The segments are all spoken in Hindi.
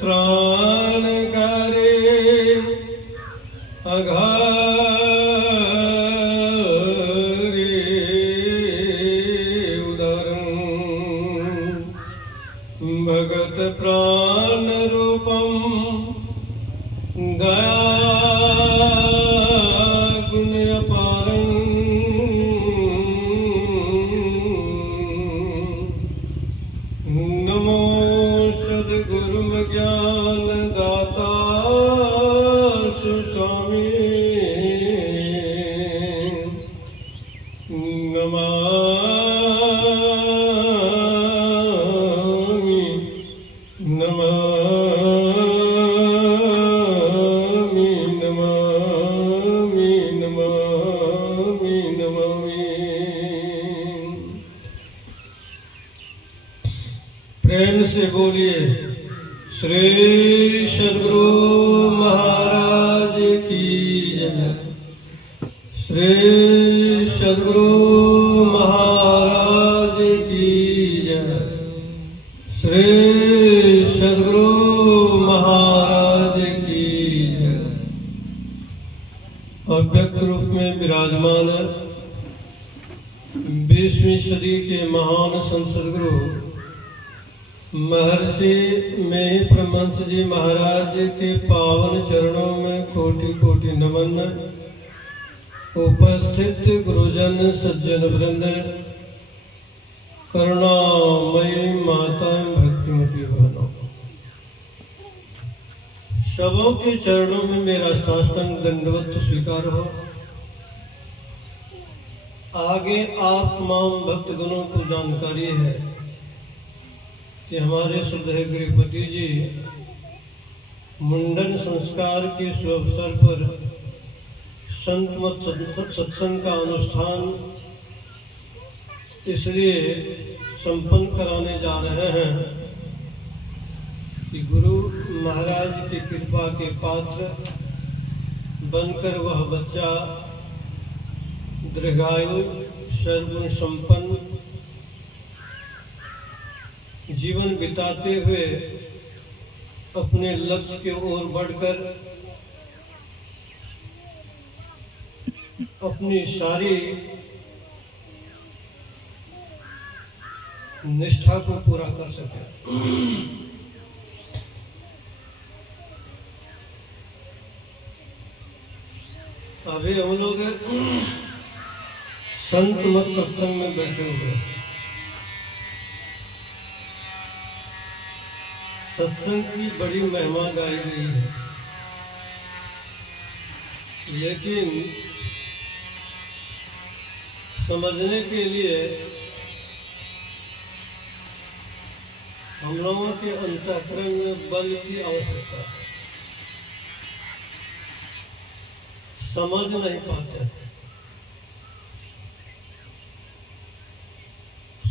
त्राण करे अघारे उदरं भगत प्राण रूपं दया गुण अपारं नमो सद्गुरु ज्ञान दाता सुस्वामी नमामि नमामि नमामि नमामि नमामि। प्रेम से बोलिए श्री सद्गुरु महाराज की जय। श्री सद्गुरु महाराज की जय। श्री सद्गुरु महाराज की जय। अव्यक्त रूप में विराजमान 20वीं सदी के महान संत सद्गुरु महर्षि में परमहंस जी महाराज के पावन चरणों में कोटि कोटि नमन। उपस्थित गुरुजन सज्जन वृंद, करुणामयी माता भक्तिमती बहनों, सबों के चरणों में मेरा साष्टांग दंडवत स्वीकार हो। आगे आप तमाम भक्तगणों को जानकारी है कि हमारे श्रद्धेय गृहपति जी मुंडन संस्कार के शुभ अवसर पर संत मत सत्संग का अनुष्ठान इसलिए संपन्न कराने जा रहे हैं कि गुरु महाराज की कृपा के पात्र बनकर वह बच्चा दीर्घायु सर्वगुण संपन्न जीवन बिताते हुए अपने लक्ष्य की ओर बढ़कर अपनी सारी निष्ठा को पूरा कर सके। अभी हम लोग संत मत सत्संग में बैठे हुए। सत्संग की बड़ी महिमा गाई गई है, लेकिन समझने के लिए हम लोगों के अंतःकरण में बल की आवश्यकता है। समझ नहीं पाते।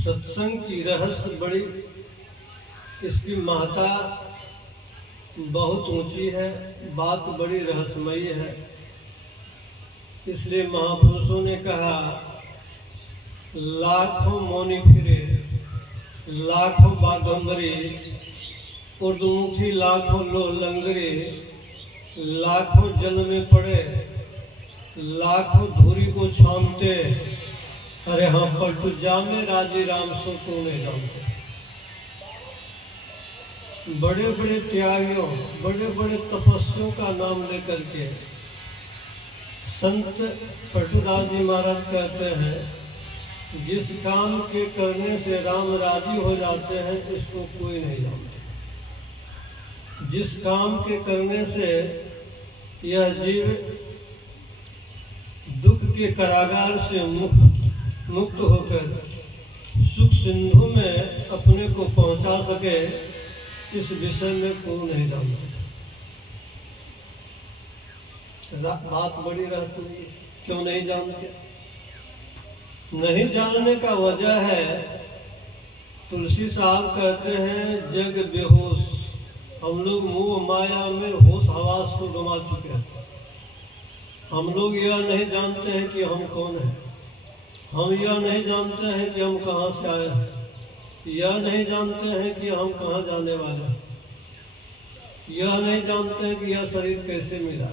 सत्संग की रहस्य बड़ी, इसकी महत्ता बहुत ऊंची है, बात बड़ी रहस्यमयी है। इसलिए महापुरुषों ने कहा, लाखों मौनी फिरे लाखों बागंबरी, उर्दमुखी लाखों लो लंगरे, लाखों जल में पड़े लाखों धूरी को छामते, अरे हाँ पलटू जामे राजी राम सो को नहीं जानते। बड़े बड़े त्यागियों, बड़े बड़े तपस्वियों का नाम लेकर के संत पलटूदास जी महाराज कहते हैं, जिस काम के करने से राम राजी हो जाते हैं इसको कोई नहीं जानता। जिस काम के करने से यह जीव दुख के कारागार से मुक्त होकर सुख सिंधु में अपने को पहुंचा सके, इस विषय में कोई नहीं जानता। बात बड़ी रहस्यमयी। क्यों नहीं जानते? नहीं जानने का वजह है, तुलसी साहब कहते हैं, जग बेहोश। हम लोग मोह माया में होश हवास को गंवा चुके हैं। हम लोग यह नहीं जानते हैं कि हम कौन हैं। हम यह नहीं जानते हैं कि हम कहाँ से आए हैं। यह नहीं जानते हैं कि हम कहाँ जाने वाले हैं। यह नहीं जानते हैं कि यह शरीर कैसे मिला,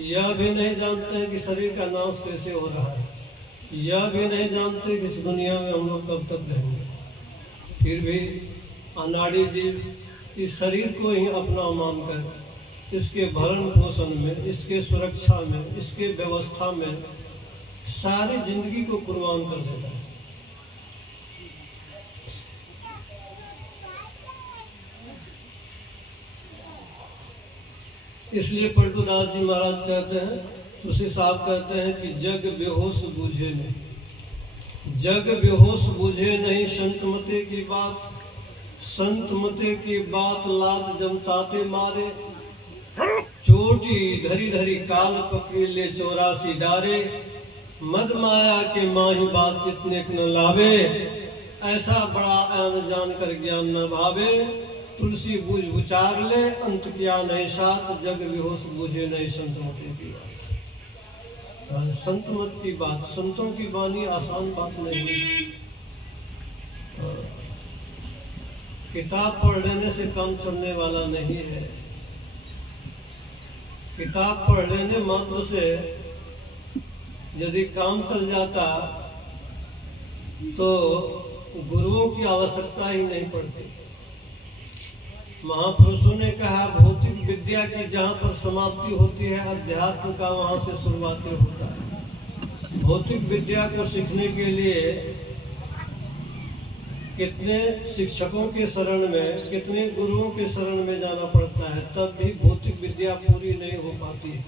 यह भी नहीं जानते हैं कि शरीर का नाश कैसे हो रहा है, यह भी नहीं जानते कि इस दुनिया में हम लोग कब तक रहेंगे। फिर भी अनाड़ी जीव इस शरीर को ही अपना मानकर इसके भरण पोषण में, इसके सुरक्षा में, इसके व्यवस्था में सारी जिंदगी को कुर्बान कर देता है। इसलिए पलटूदास जी महाराज कहते हैं, तुलसी साहब कहते हैं कि जग बेहोश बूझे नहीं, जग बेहोश बूझे नहीं, संत मते की बात, संत मते की बात लात जमताते मारे, चोटी धरी धरी काल पकड़ी ले 84 डारे, मद माया के माही बात जितने न लावे, ऐसा बड़ा आन जान कर ज्ञान न भावे, तुलसी बूझ विचार ले अंत किया नहीं साथ, जग बेहोश बूझे नहीं संत मत की बात। संत मत की बात, संतों की वाणी आसान बात नहीं है। किताब पढ़ लेने से काम चलने वाला नहीं है। किताब पढ़ लेने मात्र से यदि काम चल जाता तो गुरुओं की आवश्यकता ही नहीं पड़ती। महापुरुषों ने कहा, भौतिक विद्या की जहाँ पर समाप्ति होती है, अध्यात्म का वहाँ से शुरुआत होता है। भौतिक विद्या को सीखने के लिए कितने शिक्षकों के शरण में, कितने गुरुओं के शरण में जाना पड़ता है, तब भी भौतिक विद्या पूरी नहीं हो पाती है।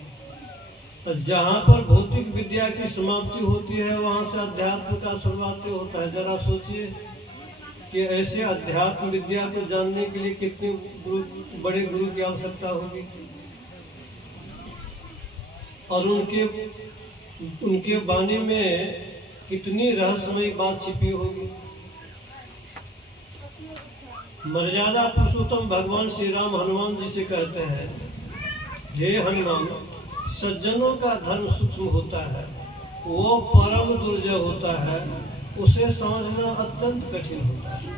तो जहाँ पर भौतिक विद्या की समाप्ति होती है, वहाँ से अध्यात्म का शुरुआत होता है। जरा सोचिए कि ऐसे अध्यात्म विद्या को जानने के लिए कितने बड़े गुरु की आवश्यकता होगी, और उनके वाणी में कितनी रहस्यमयी बात छिपी होगी। मर्यादा पुरुषोत्तम भगवान श्री राम हनुमान जी से कहते हैं, हे हनुमान, सज्जनों का धर्म सूक्ष्म होता है, वो परम दुर्जय होता है, उसे समझना अत्यंत कठिन होता है।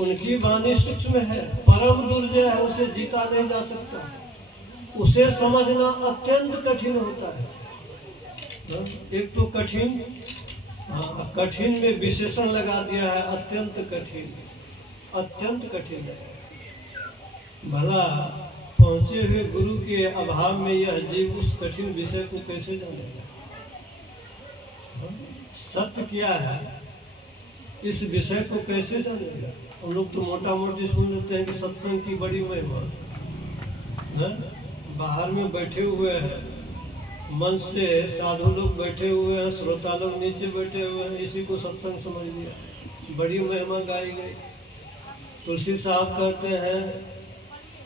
उनकी वाणी सूक्ष्म है, परम दुर्जय है, उसे जीता नहीं जा सकता, उसे समझना अत्यंत कठिन होता है। एक तो कठिन, कठिन में विशेषण लगा दिया है, अत्यंत कठिन, अत्यंत कठिन है। भला पहुंचे हुए गुरु के अभाव में यह जीव उस कठिन विषय को कैसे जानेगा? सत्य क्या है, इस विषय को कैसे जानेगा? हम लोग तो मोटा मोटी सुन लेते हैं कि सत्संग की बड़ी महिमा, बाहर में बैठे हुए हैं, मंच से साधु लोग बैठे हुए हैं, श्रोता लोग नीचे बैठे हुए हैं, इसी को सत्संग समझ लिया, बड़ी महिमा गाई गई। तुलसी साहब कहते हैं,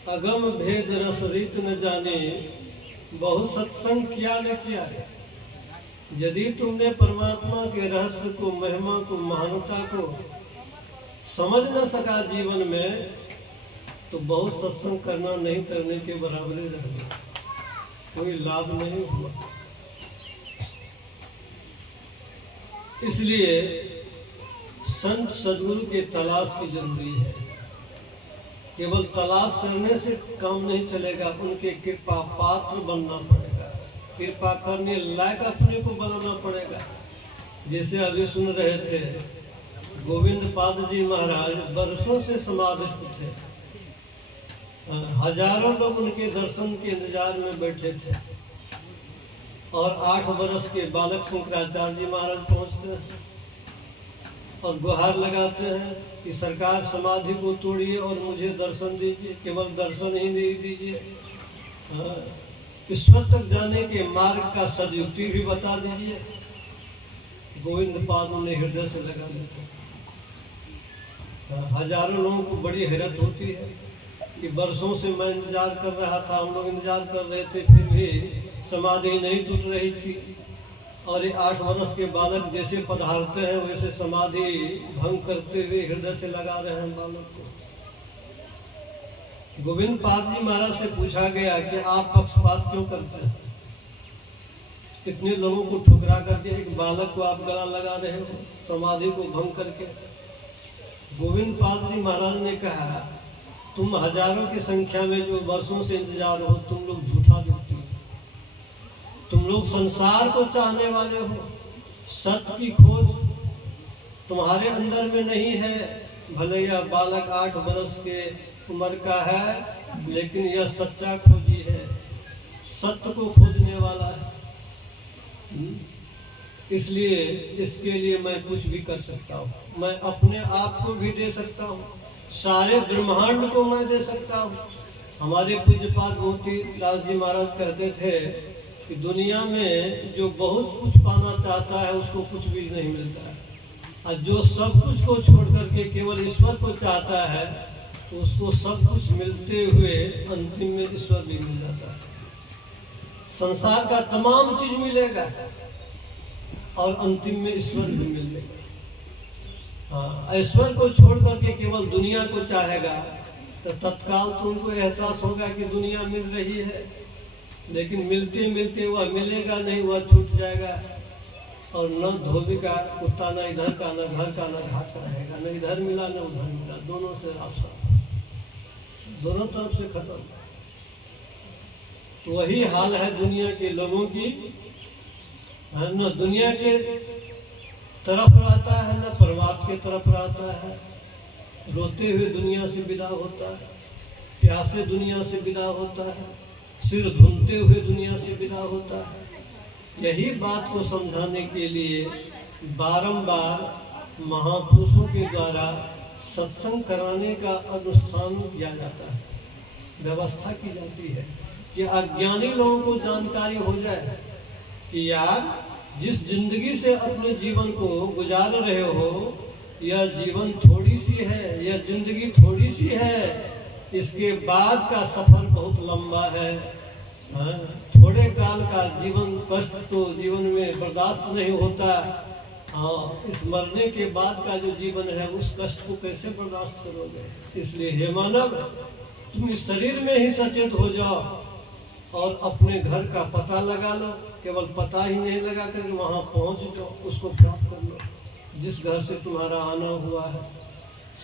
अगम भेद रस रीत न जाने, बहुत सत्संग किया न किया है। यदि तुमने परमात्मा के रहस्य को, महिमा को, महानता को समझ न सका जीवन में, तो बहुत सत्संग करना नहीं करने के बराबर ही रह गया, कोई लाभ नहीं हुआ। इसलिए संत सद्गुरु के तलाश की जरूरी है। केवल तलाश करने से काम नहीं चलेगा, उनके कृपा पात्र बनना पड़ेगा, कृपा करने लायक अपने को बनाना पड़ेगा। जैसे अभी सुन रहे थे, गोविंद पाद जी महाराज वर्षों से समाधिस्थ थे, हजारों लोग उनके दर्शन के इंतजार में बैठे थे, और 8 वर्ष के बालक शंकराचार्य जी महाराज पहुंचते हैं और गुहार लगाते हैं कि सरकार समाधि को तोड़िए और मुझे दर्शन दीजिए, केवल दर्शन ही नहीं दीजिए, ईश्वर तक जाने के मार्ग का सदयुक्ति भी बता दीजिए। गोविंद पाद उन्हें हृदय से लगा देते। हजारों लोगों को बड़ी हैरत होती है कि वर्षों से मैं इंतजार कर रहा था, हम लोग इंतजार कर रहे थे, फिर भी समाधि नहीं टूट रही थी, और ये 8 वर्ष के बालक जैसे पधारते हैं वैसे समाधि भंग करते हुए हृदय से लगा रहे हैं बालक को। गोविंद पाद जी महाराज से पूछा गया कि आप पक्षपात क्यों करते हैं, कितने लोगों को ठुकरा करके एक बालक को आप गला लगा रहे हो समाधि को भंग करके। गोविंद पाद जी महाराज ने कहा तुम हजारों की संख्या में जो वर्षों से इंतजार हो, तुम लोग झूठा व्यक्ति हो। तुम लोग संसार को चाहने वाले हो, सत्य की खोज तुम्हारे अंदर में नहीं है। भले यह बालक 8 वर्ष के उम्र का है, लेकिन यह सच्चा खोजी है, सत्य को खोजने वाला है। इसलिए इसके लिए मैं कुछ भी कर सकता हूँ। मैं अपने आप को भी दे सकता हूँ, सारे ब्रह्मांड को मैं दे सकता हूँ। हमारे पूज्यपाद मोतीलाल जी महाराज कहते थे कि दुनिया में जो बहुत कुछ पाना चाहता है उसको कुछ भी नहीं मिलता है, और जो सब कुछ को छोड़ करके केवल ईश्वर को चाहता है तो उसको सब कुछ मिलते हुए अंतिम में ईश्वर भी मिल जाता है। संसार का तमाम चीज मिलेगा और अंतिम में ईश्वर भी मिलेगा। हाँ, ईश्वर को छोड़ करके केवल दुनिया को चाहेगा तो तत्काल तुमको एहसास होगा कि दुनिया मिल रही है, लेकिन मिलते मिलते वह मिलेगा नहीं, वह छूट जाएगा। और न धोबी का कुत्ता, न इधर का, न घर का, न घाट का रहेगा। न इधर मिला न उधर मिला, दोनों से आपसा, दोनों तरफ से खत्म। वही हाल है दुनिया के लोगों की। न दुनिया के तरफ रहता है, न परमात्मा के तरफ रहता है। रोते हुए दुनिया से विदा होता है, प्यासे दुनिया से विदा होता है, सिर धुनते हुए दुनिया से विदा होता है। यही बात को समझाने के लिए बारंबार महापुरुषों के द्वारा सत्संग कराने का अनुष्ठान किया जाता है, व्यवस्था की जाती है कि अज्ञानी लोगों को जानकारी हो जाए कि यार जिस जिंदगी से अपने जीवन को गुजार रहे हो, यह जीवन थोड़ी सी है, यह जिंदगी थोड़ी सी है, इसके बाद का सफर बहुत लंबा है। थोड़े काल का जीवन कष्ट तो जीवन में बर्दाश्त नहीं होता। हाँ, इस मरने के बाद का जो जीवन है उस कष्ट को कैसे बर्दाश्त करोगे? इसलिए हे मानव, तुम इस शरीर में ही सचेत हो जाओ और अपने घर का पता लगा लो। केवल पता ही नहीं लगा कर वहाँ पहुँच जाओ, उसको प्राप्त कर लो जिस घर से तुम्हारा आना हुआ है।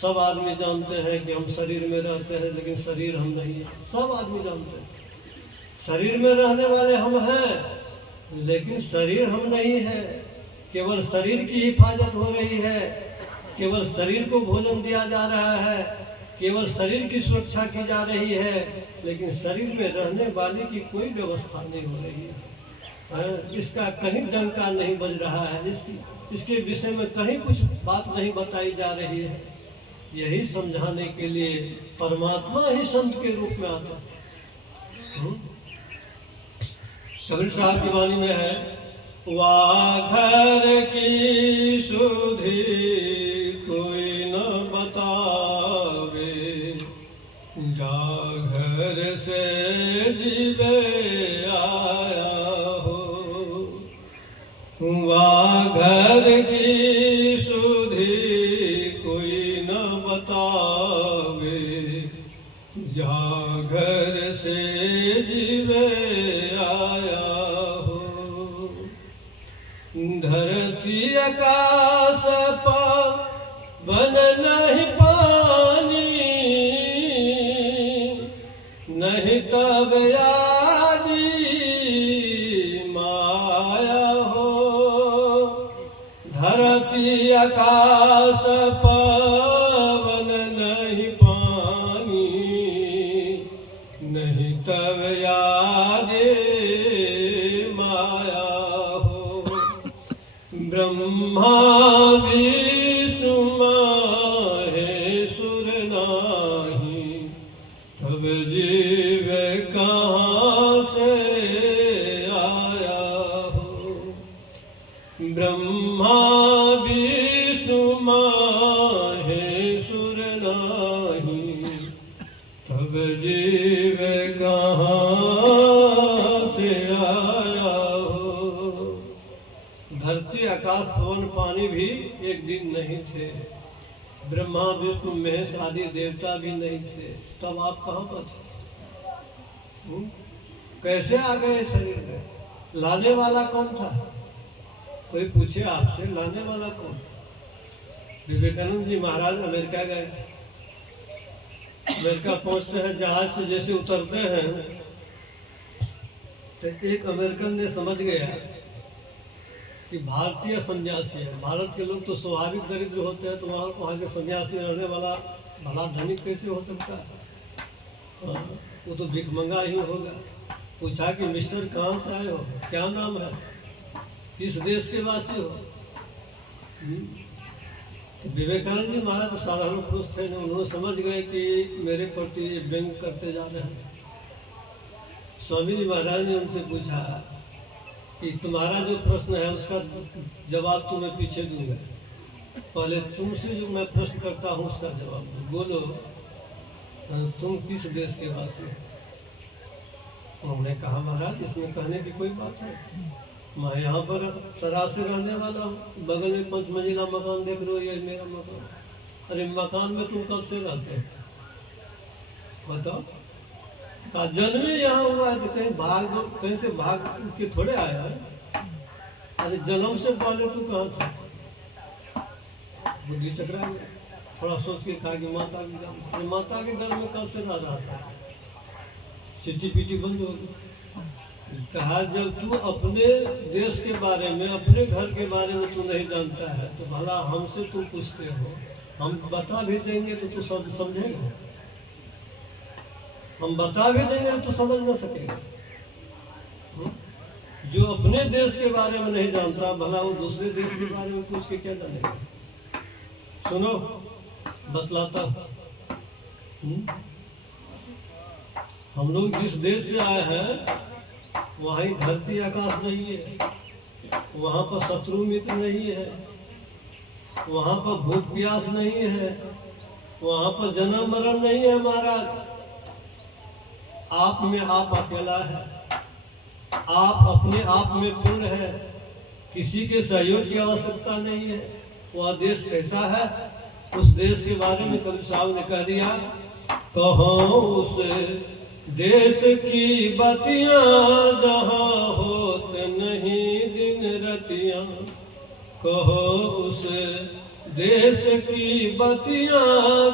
सब आदमी जानते हैं कि हम शरीर में रहते हैं, लेकिन शरीर हम नहीं है। सब आदमी जानते हैं शरीर में रहने वाले हम हैं, लेकिन शरीर हम नहीं है। केवल शरीर की हिफाजत हो रही है, केवल शरीर को भोजन दिया जा रहा है, केवल शरीर की सुरक्षा की जा रही है, लेकिन शरीर में रहने वाले की कोई व्यवस्था नहीं हो रही है। इसका कहीं डंका नहीं बज रहा है, इसके विषय में कहीं कुछ बात नहीं बताई जा रही है। यही समझाने के लिए परमात्मा ही संत के रूप में आता है। कबीर साहब की वाणी में है, वाघर की सुधि कोई न बतावे, जा घर से जीवे आया हो। वाघर की सुधि कोई न बतावे, जा घर से जीवे आया हो। धरती आकाश पवन नहीं पानी, नहीं तब आदि माया हो। धरती आकाश पवन नहीं पानी, नहीं तब आदि माया हो। ब्रह्मा विष्णु महेश्वर नाही, तब जीव कहाँ से आया हो। ब्रह्मा विष्णु महेश्वर नाही, तब जीव कहाँ से आया हो। धरती आकाश पवन पानी भी एक दिन नहीं थे, ब्रह्मा विष्णु महेश आदि देवता भी नहीं थे, तब आप कहाँ पर थे? कैसे आ गए शरीर में? लाने वाला कौन था? कोई पूछे आपसे, लाने वाला कौन? विवेकानंद जी महाराज अमेरिका गए, अमेरिका पहुंचते हैं, जहाज से जैसे उतरते हैं तो एक अमेरिकन ने समझ गया कि भारतीय सन्यासी है। भारत के लोग तो स्वाभाविक दरिद्र होते हैं, तो वहाँ के सन्यासी रहने वाला भला धनिक कैसे हो सकता है? वो तो भिखमंगा ही होगा। पूछा कि मिस्टर कहाँ से आए हो, क्या नाम है, किस देश के वासी हो? तो विवेकानंद जी महाराज तो साधारण पुरुष थे, उन्होंने समझ गए कि मेरे प्रति व्यंग करते जा रहे हैं। स्वामी जी महाराज ने उनसे पूछा कि तुम्हारा जो प्रश्न है उसका जवाब तो मैं पीछे दूंगा, पहले तुमसे जो मैं प्रश्न करता हूँ उसका जवाब दो। बोलो तुम किस देश के वासी हो? उन्होंने कहा महाराज इसमें कहने की कोई बात है, मैं यहाँ पर सराय से रहने वाला हूँ, बगल में 5 मंजिला मकान देख रहे हो, ये मेरा मकान। अरे मकान में तुम कब से रहते हो बताओ? का जन्म ही यहाँ हुआ है, तो कहीं से भाग के थोड़े आया है। अरे जन्म से पहले तू कहाँ था? बुद्धि चकरा गया, थोड़ा सोच के कहा कि माता के घर में कब से रह रहा था? चिट्ठी पीटी बंद हो गई। कहा जब तू अपने देश के बारे में, अपने घर के बारे में तू नहीं जानता है, तो भला हमसे तू पूछते हो? हम बता भी देंगे तो तू समझेगा? हम बता भी देंगे तो समझ ना सकेगा। जो अपने देश के बारे में नहीं जानता, भला वो दूसरे देश के बारे में पूछ के क्या जानेगा? सुनो बतलाता हूं। हम लोग जिस देश से आए हैं वहाँ ही धरती आकाश नहीं है, वहाँ पर शत्रु मित्र नहीं है, वहाँ पर भूख प्यास नहीं है, वहाँ पर जन्म मरण नहीं है। महाराज आप में आप अकेला है, आप अपने आप में पूर्ण है, किसी के सहयोग की आवश्यकता नहीं है। वह देश कैसा है, उस देश के बारे में कबीर साहब ने कह दिया, कहो उस देश की बतियां जहाँ होत नहीं दिन रतियां। कहो उस देश की बतियां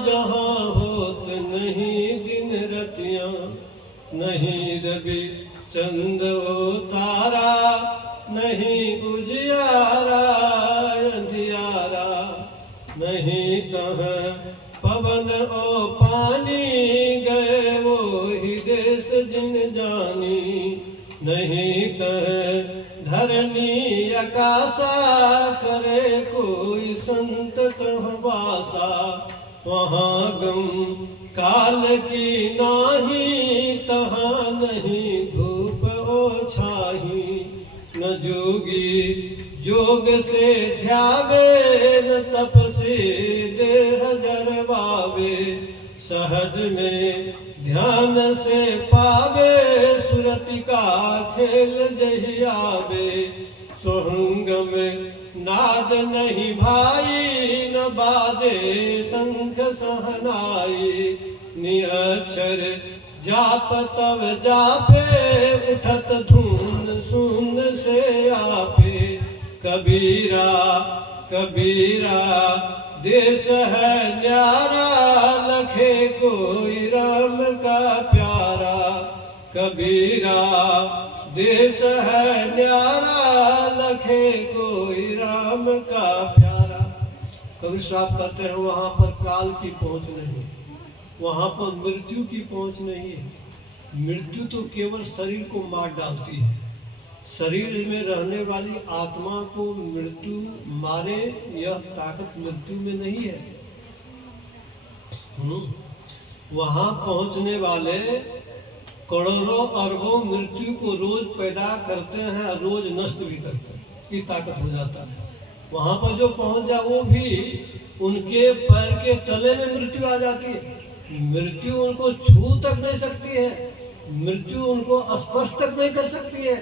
जहाँ होत नहीं दिन रतियां। नहीं रवि चंद ओ तारा, नहीं उजियारा अंधियारा, नहीं तह पवन ओ पानी, गए वो ही देश जिन जानी। नहीं तह धरनी आकाशा, करे कोई संत तह वासा। वहाँ गम काल की नाही, तहाँ नहीं धूप ओछाही। न जोगी जोग से ध्यावे, न तप से देह जरवावे। सहज में ध्यान से पावे, सुरति का खेल जही आवे। सुहंग में नाद नहीं भाई, न बाजे शंख सहनाई। निअक्षर जाप तब जापे, उठत धुन सुन से आपे। कबीरा कबीरा देश है न्यारा, लखे कोई राम का प्यारा। कबीरा देश है न्यारा, लखे कोई राम का प्यारा। कबीर साहब कहते हैं वहाँ पर काल की पहुँच नहीं, वहाँ पर मृत्यु की पहुँच नहीं है। मृत्यु तो केवल शरीर को मार डालती है, शरीर में रहने वाली आत्मा को मृत्यु मारे यह ताकत मृत्यु में नहीं है। वहां पहुंचने वाले करोड़ों अरबों मृत्यु को रोज पैदा करते हैं और रोज नष्ट भी करते हैं, की ताकत हो जाता है। वहां पर जो पहुंच जाए वो भी उनके पैर के तले में मृत्यु आ जाती है। मृत्यु उनको छू तक नहीं सकती है, मृत्यु उनको स्पर्श तक नहीं कर सकती है।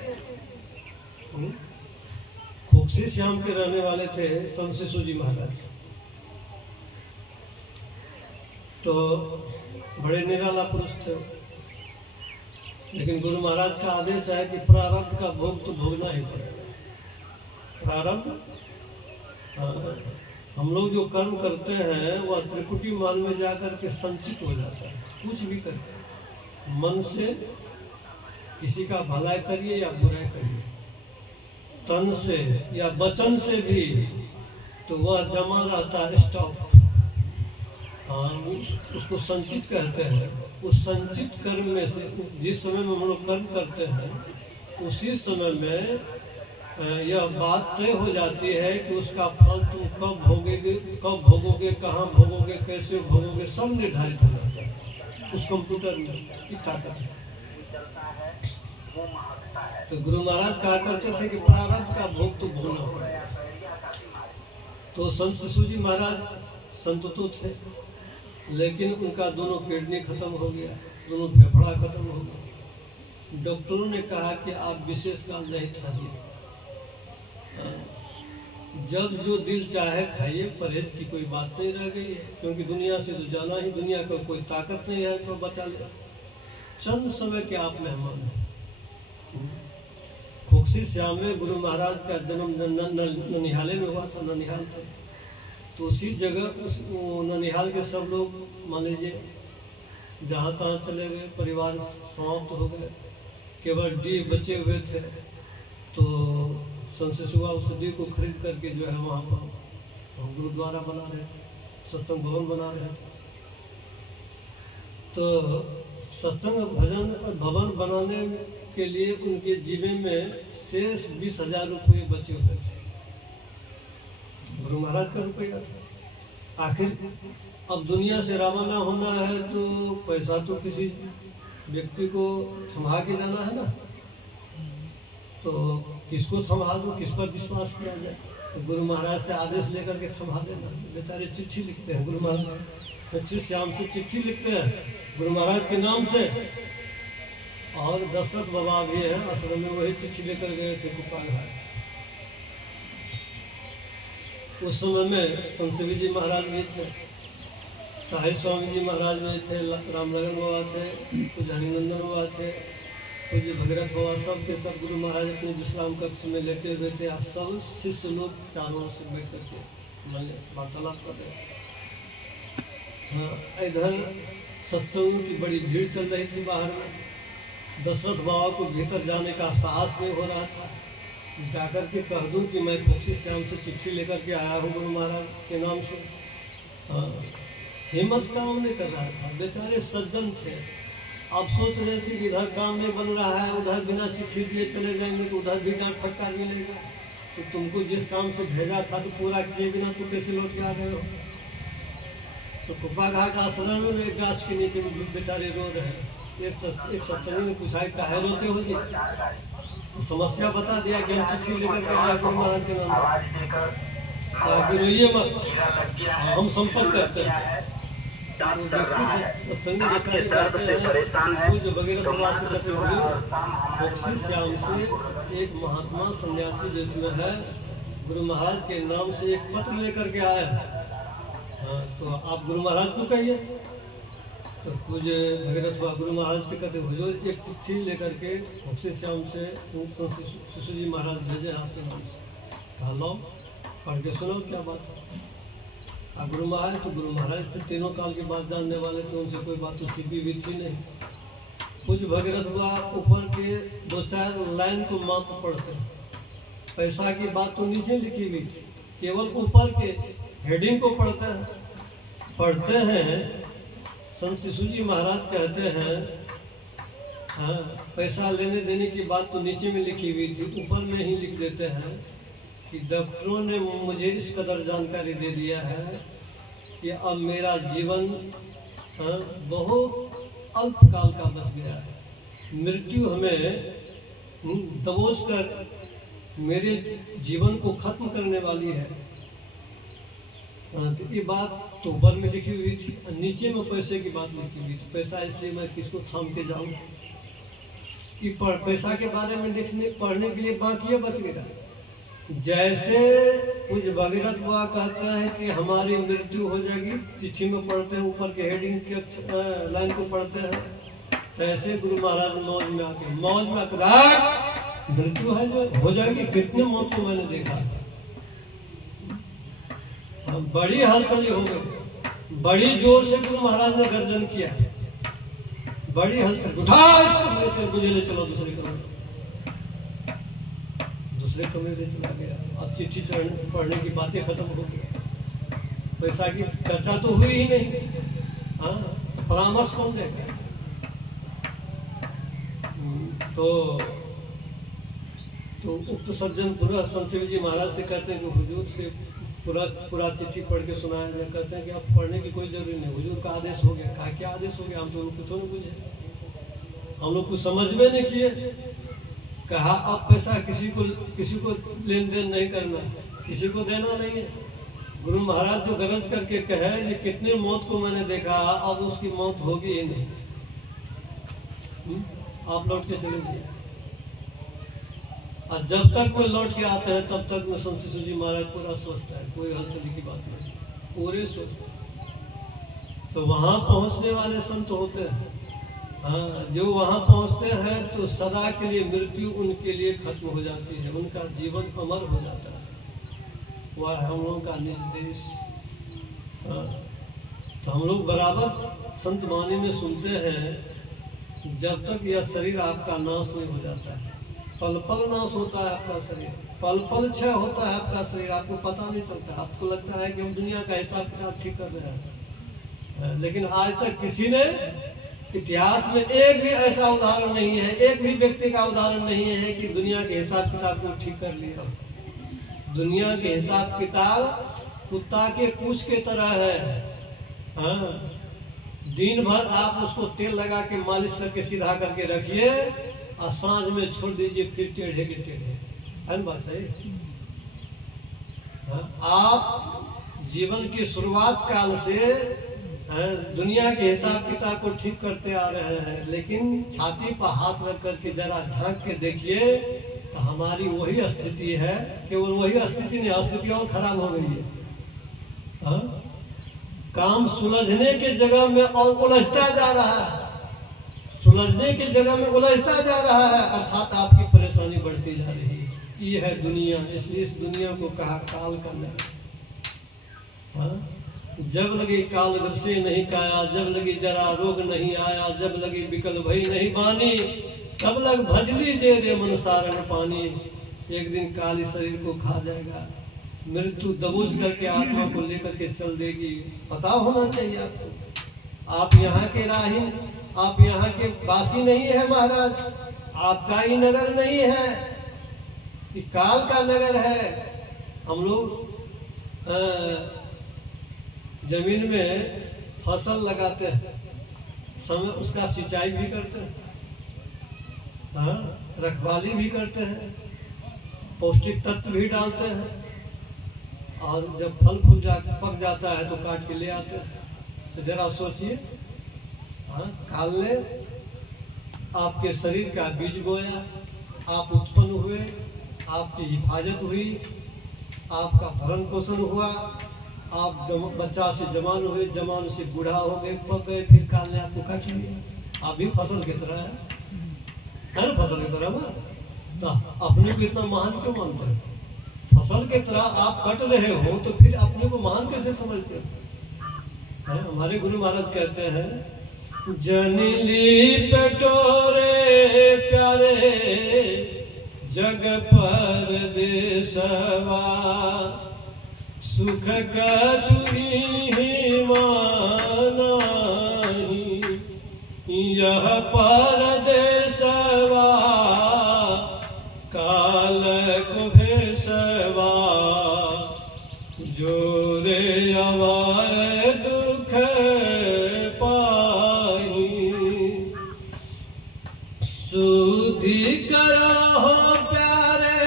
खोखसी श्याम के रहने वाले थे संत शिशु जी महाराज, तो बड़े निराला पुरुष थे, लेकिन गुरु महाराज का आदेश है कि प्रारब्ध का भोग तो भोगना ही पड़ेगा। प्रारब्ध हम लोग जो कर्म करते हैं वह त्रिकुटी माल में जाकर के संचित हो जाता है। कुछ भी करिए, मन से किसी का भलाई करिए या बुराई करिए, तन से या वचन से भी, तो वह जमा रहता है, स्टॉक। हाँ, उसको संचित कहते हैं। उस संचित कर्म में से जिस समय में हम लोग कर्म करते हैं उसी समय में यह बात तय हो जाती है कि उसका फल तुम कब भोगोगे, कहाँ भोगोगे, कैसे भोगोगे, सब निर्धारित हो जाता है उस कंप्यूटर में की ताकत है। तो गुरु महाराज कहा करते थे कि प्रारब्ध का भोग तो भोगना पड़ेगा। तो संत शिशु जी महाराज संत तो थे, लेकिन उनका दोनों किडनी खत्म हो गया, दोनों फेफड़ा खत्म हो गया। डॉक्टरों ने कहा कि आप विशेष काल नहीं खाइए, जब जो दिल चाहे खाइए, परहेज की कोई बात नहीं रह गई है, क्योंकि दुनिया से तो जाना ही, दुनिया का कोई ताकत नहीं है तो बचा ले। चंद समय के आप मेहमान हैं। खोखसी श्याम में गुरु महाराज का जन्म ननिहाले में हुआ था, ननिहाल था। तो उसी जगह उस ननिहाल के सब लोग मान लीजिए जहाँ तहाँ चले गए, परिवार समाप्त हो गए, केवल डी बचे हुए थे। तो संत शिशु उस डी को खरीद करके जो है वहाँ पर गुरुद्वारा बना रहे थे, सत्संग भवन बना रहे थे। तो सत्संग भवन बनाने के लिए उनके जीवन में शेष 20,000 रुपये बचे हुए थे। गुरु महाराज का रुपया था। आखिर अब दुनिया से रवाना होना है तो पैसा तो किसी व्यक्ति को थमा के जाना है ना, तो किसको थमा दो, किस पर विश्वास किया जाए। तो गुरु महाराज से आदेश लेकर के थमा देना। बेचारे चिट्ठी लिखते हैं, गुरु महाराज खोखसी श्याम से चिट्ठी लिखते हैं गुरु महाराज के नाम से। और दशरथ बाबा भी है आश्रम में, वही चिट्ठी लेकर गए थे गोपाल घाट। उस समय में संत शिव जी महाराज भी थे, साहिब स्वामी जी महाराज भी थे, रामनगर बाबा थे, कुछ हरिनंदन बाबा थे, कुछ भगीरथ बाबा, सब के सब गुरु महाराज अपने विश्राम कक्ष में लेटे हुए थे। सब शिष्य लोग चारों से बैठ करके मैंने वार्तालाप कर रहे। हाँ, इधर सत्संग की बड़ी भीड़ चल रही थी बाहर में। दशरथ बाबा को भीतर जाने का साहस नहीं हो रहा था। जाकर के कह दूं कि मैं खोखसी श्याम से चिट्ठी लेकर के आया हूँ गुरु महाराज के नाम से। हाँ, हिम्मत काम नहीं कर रहा था। बेचारे सज्जन थे। आप सोच रहे थे कि इधर काम नहीं बन रहा है, उधर बिना चिट्ठी दिए चले जाएंगे तो उधर भी डांट फटकार मिलेगा। तो तुमको जिस काम से भेजा था तो पूरा किए बिना तो कैसे लौट के आ गए हो। तो कुप्पा घाट आश्रम में एक गाछ के नीचे बेचारे रो रहे हैं। एक सत्संगी ने पूछा काहे रोते हो जी? समस्या बता दिया कि हम चिट्ठी लेकर के आए गुरु महाराज के नाम से, रोइए मत, हम संपर्क करते हैं। खोखसी श्याम से एक महात्मा सन्यासी जिसमें है गुरु महाराज के नाम से एक पत्र लेकर के आए हैं। हाँ, तो आप गुरु महाराज को कहिए। तो मुझे भगीरथ गुरु महाराज से कहते हुजूर एक चिट्ठी लेकर के खोखसी श्याम से शिशु जी महाराज भेजे आपके नाम से। कहा लो पढ़ के सुनो क्या बात है। गुरु महाराज तो गुरु महाराज थे, तीनों काल की बात जानने वाले थे, उनसे कोई बात तो छिपी हुई थी नहीं। कुछ भगीरथ ऊपर के 2-4 लाइन को मात्र पढ़ते, पैसा की बात तो नीचे लिखी हुई थी, केवल ऊपर के हेडिंग को पढ़ते हैं। संत शिशु जी महाराज कहते हैं हाँ, पैसा लेने देने की बात तो नीचे में लिखी हुई थी, ऊपर में ही लिख देते हैं कि डॉक्टरों ने मुझे इस कदर जानकारी दे दिया है कि अब मेरा जीवन बहुत अल्प काल का बच गया है। मृत्यु हमें दबोच कर मेरे जीवन को खत्म करने वाली है। तो ये बात तो ऊपर में लिखी हुई थी, नीचे में पैसे की बात लिखी हुई थी। पैसा इसलिए मैं किसको थाम के जाऊँ कि पैसा के बारे में पढ़ने के लिए बाकी बच गया। जैसे कुछ भगीरथ बाबा कहते हैं कि हमारी मृत्यु हो जाएगी, चिट्ठी में पढ़ते हैं, ऊपर के हेडिंग के लाइन को पढ़ते हैं, तैसे गुरु महाराज मौज में आके मृत्यु है जो हो जाएगी। कितने मौत को मैंने देखा। बड़ी हलचल हो गई, बड़ी जोर से गुरु महाराज ने गर्जन किया, बड़ी हलचल, उठा से गुजरे, चलो दूसरे कमरे, दूसरे कमरे ले चला गया। अब चिट्ठी पढ़ने की बातें खत्म हो गई, पैसा की चर्चा तो हुई ही नहीं। हाँ, परामर्श कौन देगा? तो उक्त सज्जन पूरा संत शिव जी महाराज से कहते हैं कि हुजूर से पूरा चिट्ठी पढ़ के सुनाया। कहते हैं कि अब पढ़ने की कोई जरूरी नहीं, हुजूर का आदेश हो गया। कहा क्या आदेश हो गया? हम तो कुछ नहीं बुझे, हम लोग कुछ समझ में नहीं किए। कहा अब पैसा किसी को लेन देन नहीं करना, किसी को देना नहीं है। गुरु महाराज जो गरज करके कहे ये कितने मौत को मैंने देखा, अब उसकी मौत होगी ही नहीं, आप लौट के चले जाइए। और जब तक वो लौट के आते हैं तब तक में संत शिव जी महाराज पूरा स्वस्थ है, कोई हलचल की बात नहीं, पूरे स्वस्थ। तो वहां पहुंचने वाले संत होते हैं, हाँ, जो वहां पहुंचते हैं तो सदा के लिए मृत्यु उनके लिए खत्म हो जाती है, उनका जीवन अमर हो जाता है। वह हम लोगों का निज देश। हाँ, तो हम लोग बराबर संत वाणी में सुनते हैं, जब तक यह शरीर आपका नाश नहीं हो जाता है, पल पल नाश होता है आपका शरीर, पल पल क्षय होता है आपका शरीर, आपको पता नहीं चलता। आपको लगता है कि हम दुनिया का हिसाब किताब ठीक कर रहे हैं, लेकिन आज तक किसी ने इतिहास में एक भी ऐसा उदाहरण नहीं है, एक भी व्यक्ति का उदाहरण नहीं है कि दुनिया के हिसाब किताब को ठीक कर लिया। दुनिया के हिसाब किताब कुत्ता के पूंछ के तरह है। हाँ, दिन भर आप उसको तेल लगा के मालिश करके सीधा करके रखिए और सांझ में छोड़ दीजिए, फिर टेढ़े के टेढ़े, है ना बात सही? आप जीवन की शुरुआत काल से दुनिया के हिसाब किताब को ठीक करते आ रहे हैं, लेकिन छाती पर हाथ रख करके जरा झांक के देखिए तो हमारी वही स्थिति है, केवल वही स्थिति नहीं, स्थिति और खराब हो गई है। हाँ? काम सुलझने के जगह में और उलझता जा रहा है, सुलझने की जगह में उलझता जा रहा है, अर्थात आपकी परेशानी बढ़ती जा रही है। ये है दुनिया, इसलिए इस दुनिया को कहा काल का नगर। हाँ? जब लगी काल दृश्य नहीं काया, जब लगी जरा रोग नहीं आया, जब लगी विकल भई नहीं बानी, तब लग भजली जे रे मन सारण पानी। एक दिन काल इस शरीर को खा जाएगा, मृत्यु दबोच करके आत्मा को लेकर के चल देगी। पता होना चाहिए आपको, आप यहाँ के राही, आप यहाँ के वासी नहीं है महाराज, आपका ही नगर नहीं है, कि काल का नगर है। हम लोग जमीन में फसल लगाते हैं, समय उसका सिंचाई भी करते हैं, हाँ, रखवाली भी करते हैं, पौष्टिक तत्व भी डालते हैं, और जब फल फूल पक जाता है तो काट के ले आते हैं। तो जरा सोचिए, हाँ, काल ने आपके शरीर का बीज बोया, आप उत्पन्न हुए, आपकी हिफाजत हुई, आपका भरण पोषण हुआ, आप बच्चा से जवान हुए, जवान से बूढ़ा हो गए, पक गए, फिर काल ने आपको काट लिया। आप भी फसल की तरह है ना, फसल की तरह ना, तो अपने को इतना महान क्यों मानते हैं? फसल की तरह आप कट रहे हो तो फिर अपने को महान कैसे समझते हो? हमारे गुरु महाराज कहते हैं, जनली पटोरे प्यारे जग पर देशवा, सुख कचुही मानाही, यह परदेशवा काल को भेषवा, जोरे अवाए दुख पाही। सुधि करो प्यारे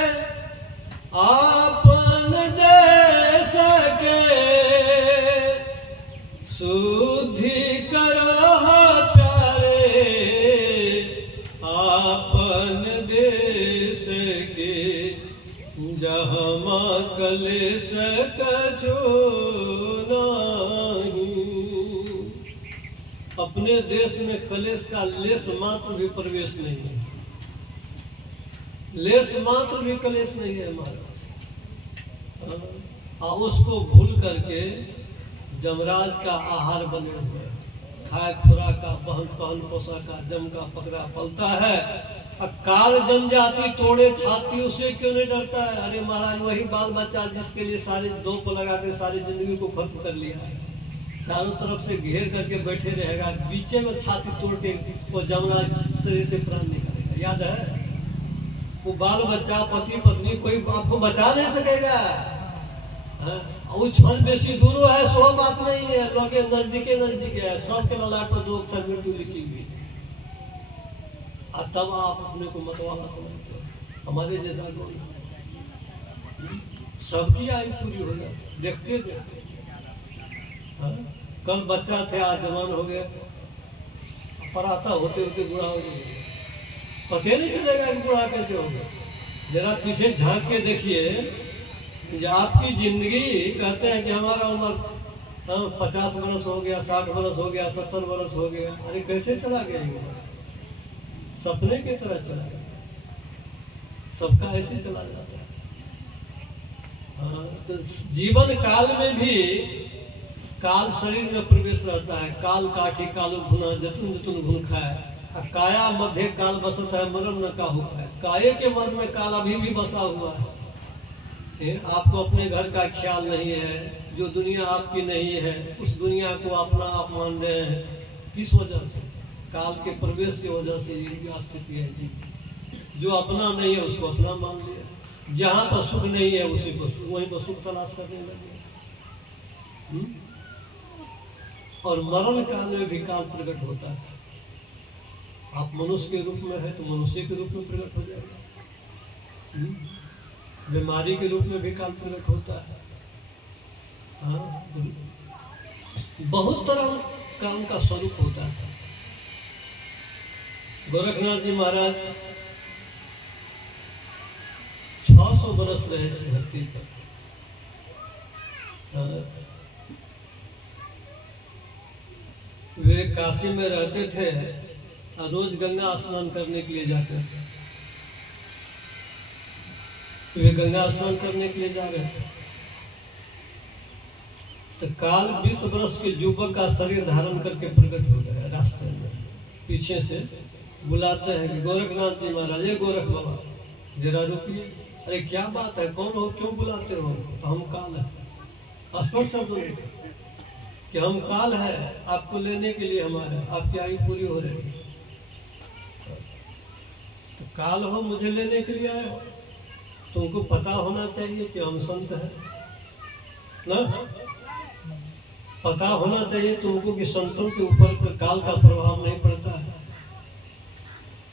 आपन देश के, सुधि करो प्यारे आपन देश के, जहाँ कलेश कछो नहीं। अपने देश में कलेश का लेस मात्र भी प्रवेश नहीं है, लेस मात्र भी कलेश नहीं है महाराज। और उसको भूल करके जमराज का आहार बने हुए, खाए खुरा का, पहन पोसा का, जम का पकड़ा पलता है। काल जम जाती तोड़े छाती, उसे क्यों नहीं डरता है? अरे महाराज, वही बाल बच्चा जिसके लिए सारे दो को लगा कर सारी जिंदगी को खत्म कर लिया है, चारों तरफ से घेर करके बैठे रहेगा, बीचे में छाती तोड़ के वो जमराज शरीर से प्राण निकालेगा। याद है? वो बाल बच्चा, पति पत्नी, कोई आपको बचा नहीं सकेगा। वो क्षण बेसी दूर है, सो बात नहीं है, लोगे नजदीके नजदीक है, सबके ललाट पर 2 अक्षर मृत्यु लिखी हुई। तब आप अपने को मतवाला समझते हो। हमारे जैसा कौन? सबकी आयु पूरी हो जाती देखते देखते। कल बच्चा थे, आज जवान हो गए, पराता होते होते बुढ़ा हो गए, पता नहीं चलेगा कि बुढ़ा कैसे हो गया। जरा पीछे झांक के देखिए, आपकी जिंदगी, कहते हैं कि हमारा उम्र 50 बरस हो गया, 60 बरस हो गया, 70 बरस हो गया। अरे कैसे चला गया ये? सपने की तरह चला गया, सबका ऐसे चला जाता है। तो जीवन काल में भी काल शरीर में प्रवेश रहता है। काल काठी कालो भुना, जतुन जतुन भुन खाए। काया मध्य काल बसत है, मरम न काहू है। काये के मन में काल अभी भी बसा हुआ है। आपको अपने घर का ख्याल नहीं है, जो दुनिया आपकी नहीं है, उस दुनिया को अपना आप मान रहे हैं। किस वजह से? काल के प्रवेश की वजह से ये स्थिति है जी। जो अपना नहीं है उसको अपना मान लिया, जहाँ पर सुख नहीं है उसी को वहीं पर सुख तलाश करने लगे। और मरण काल में भी काल प्रकट होता है। आप मनुष्य के रूप में है तो मनुष्य के रूप में प्रकट हो जाएगा। बीमारी के रूप में भी काल प्रकट होता है। बहुत तरह का उनका स्वरूप होता है। गोरखनाथ जी महाराज 600 बरस रहे थे धरती पर। वे काशी में रहते थे और रोज गंगा स्नान करने के लिए जाते थे। वे गंगा स्नान करने के लिए जा रहे थे तो काल 20 वर्ष के युवक का शरीर धारण करके प्रकट हो गया रास्ते में। पीछे से बुलाते हैं कि गोरखनाथ जी महाराज, ये गोरख बाबा जरा रुकिए। अरे क्या बात है, कौन हो, क्यों बुलाते हो? हम काल है। स्पष्ट शब्द कि हम काल है, आपको लेने के लिए हमारे, आपकी आयु पूरी हो रही है। तो काल हो, मुझे लेने के लिए आए हो। तुमको पता होना चाहिए कि हम संत हैं ना। पता होना चाहिए तुमको कि संतों के ऊपर काल का प्रभाव नहीं पड़ता है।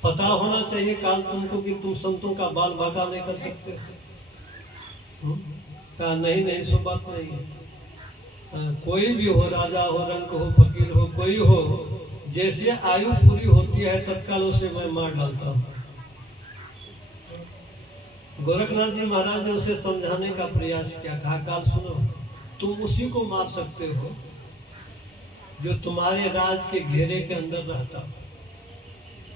पता होना चाहिए काल तुमको कि तुम संतों का बाल बाका नहीं कर सकते। कहा नहीं नहीं, सो बात नहीं है। कोई भी हो, राजा हो, रंक हो, फकीर हो, कोई हो, जैसे आयु पूरी होती है तत्काल उसे मैं मार डालता हूँ। गोरखनाथ जी महाराज ने उसे समझाने का प्रयास किया। कहा काल सुनो, तुम उसी को मार सकते हो जो तुम्हारे राज के घेरे के अंदर रहता हो।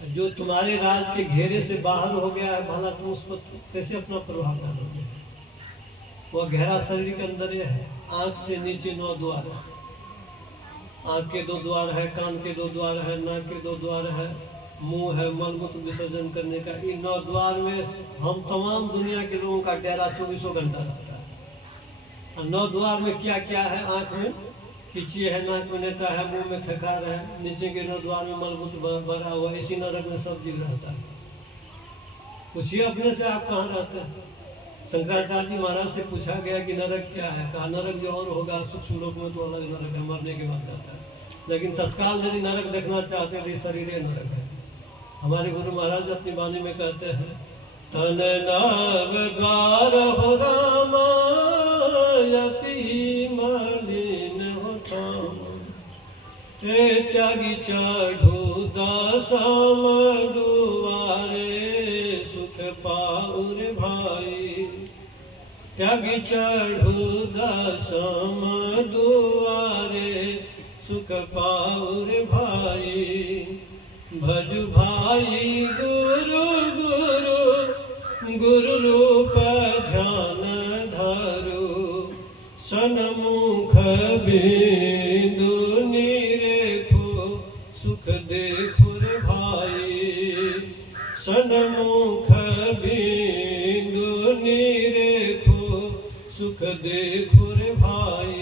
जो तुम्हारे राज के घेरे से बाहर हो गया है, भला तुम उस पर कैसे अपना प्रभाव डालोगे? वह घेरा शरीर के अंदर ही है। आंख से नीचे 9 द्वार है। आंख के 2 द्वार है, कान के 2 द्वार है, नाक के 2 द्वार है, मुंह है मलमूत्र विसर्जन करने का। इन 9 द्वार में हम तमाम दुनिया के लोगों का डेरा 24 घंटा रहता है। और 9 द्वार में क्या क्या है? आंख में खिंची है, नाक में नेटा है, मुंह में खखार है, नीचे के 9 द्वार में मलमूत्र भरा हुआ। इसी नरक में सब जीव रहता है। पूछिए अपने से, आप कहाँ रहते हैं? शंकराचार्य जी महाराज से पूछा गया कि नरक क्या है? कहा नरक जो और होगा, सूक्ष्म लोक में तो अलग नरक है, मरने के बाद जाता है। लेकिन तत्काल यदि नरक देखना चाहते हैं तो शरीर नरक है। हमारे गुरु महाराज अपनी वाणी में कहते हैं, तन नाम द्वार हो रामा, यति मलिन हो त्यागी चढ़ू दसम दुआरे, सुख पाउर भाई। त्यागी चढ़ू दसम दुआरे, सुख पाउर भाई। भज भाई गुरु गुरु, गुरु रूप ध्यान धरु। बिंदु निरेखो सुख देखो रे भाई, सन्मुख बिंदु निरेखो सुख देखो रे भाई।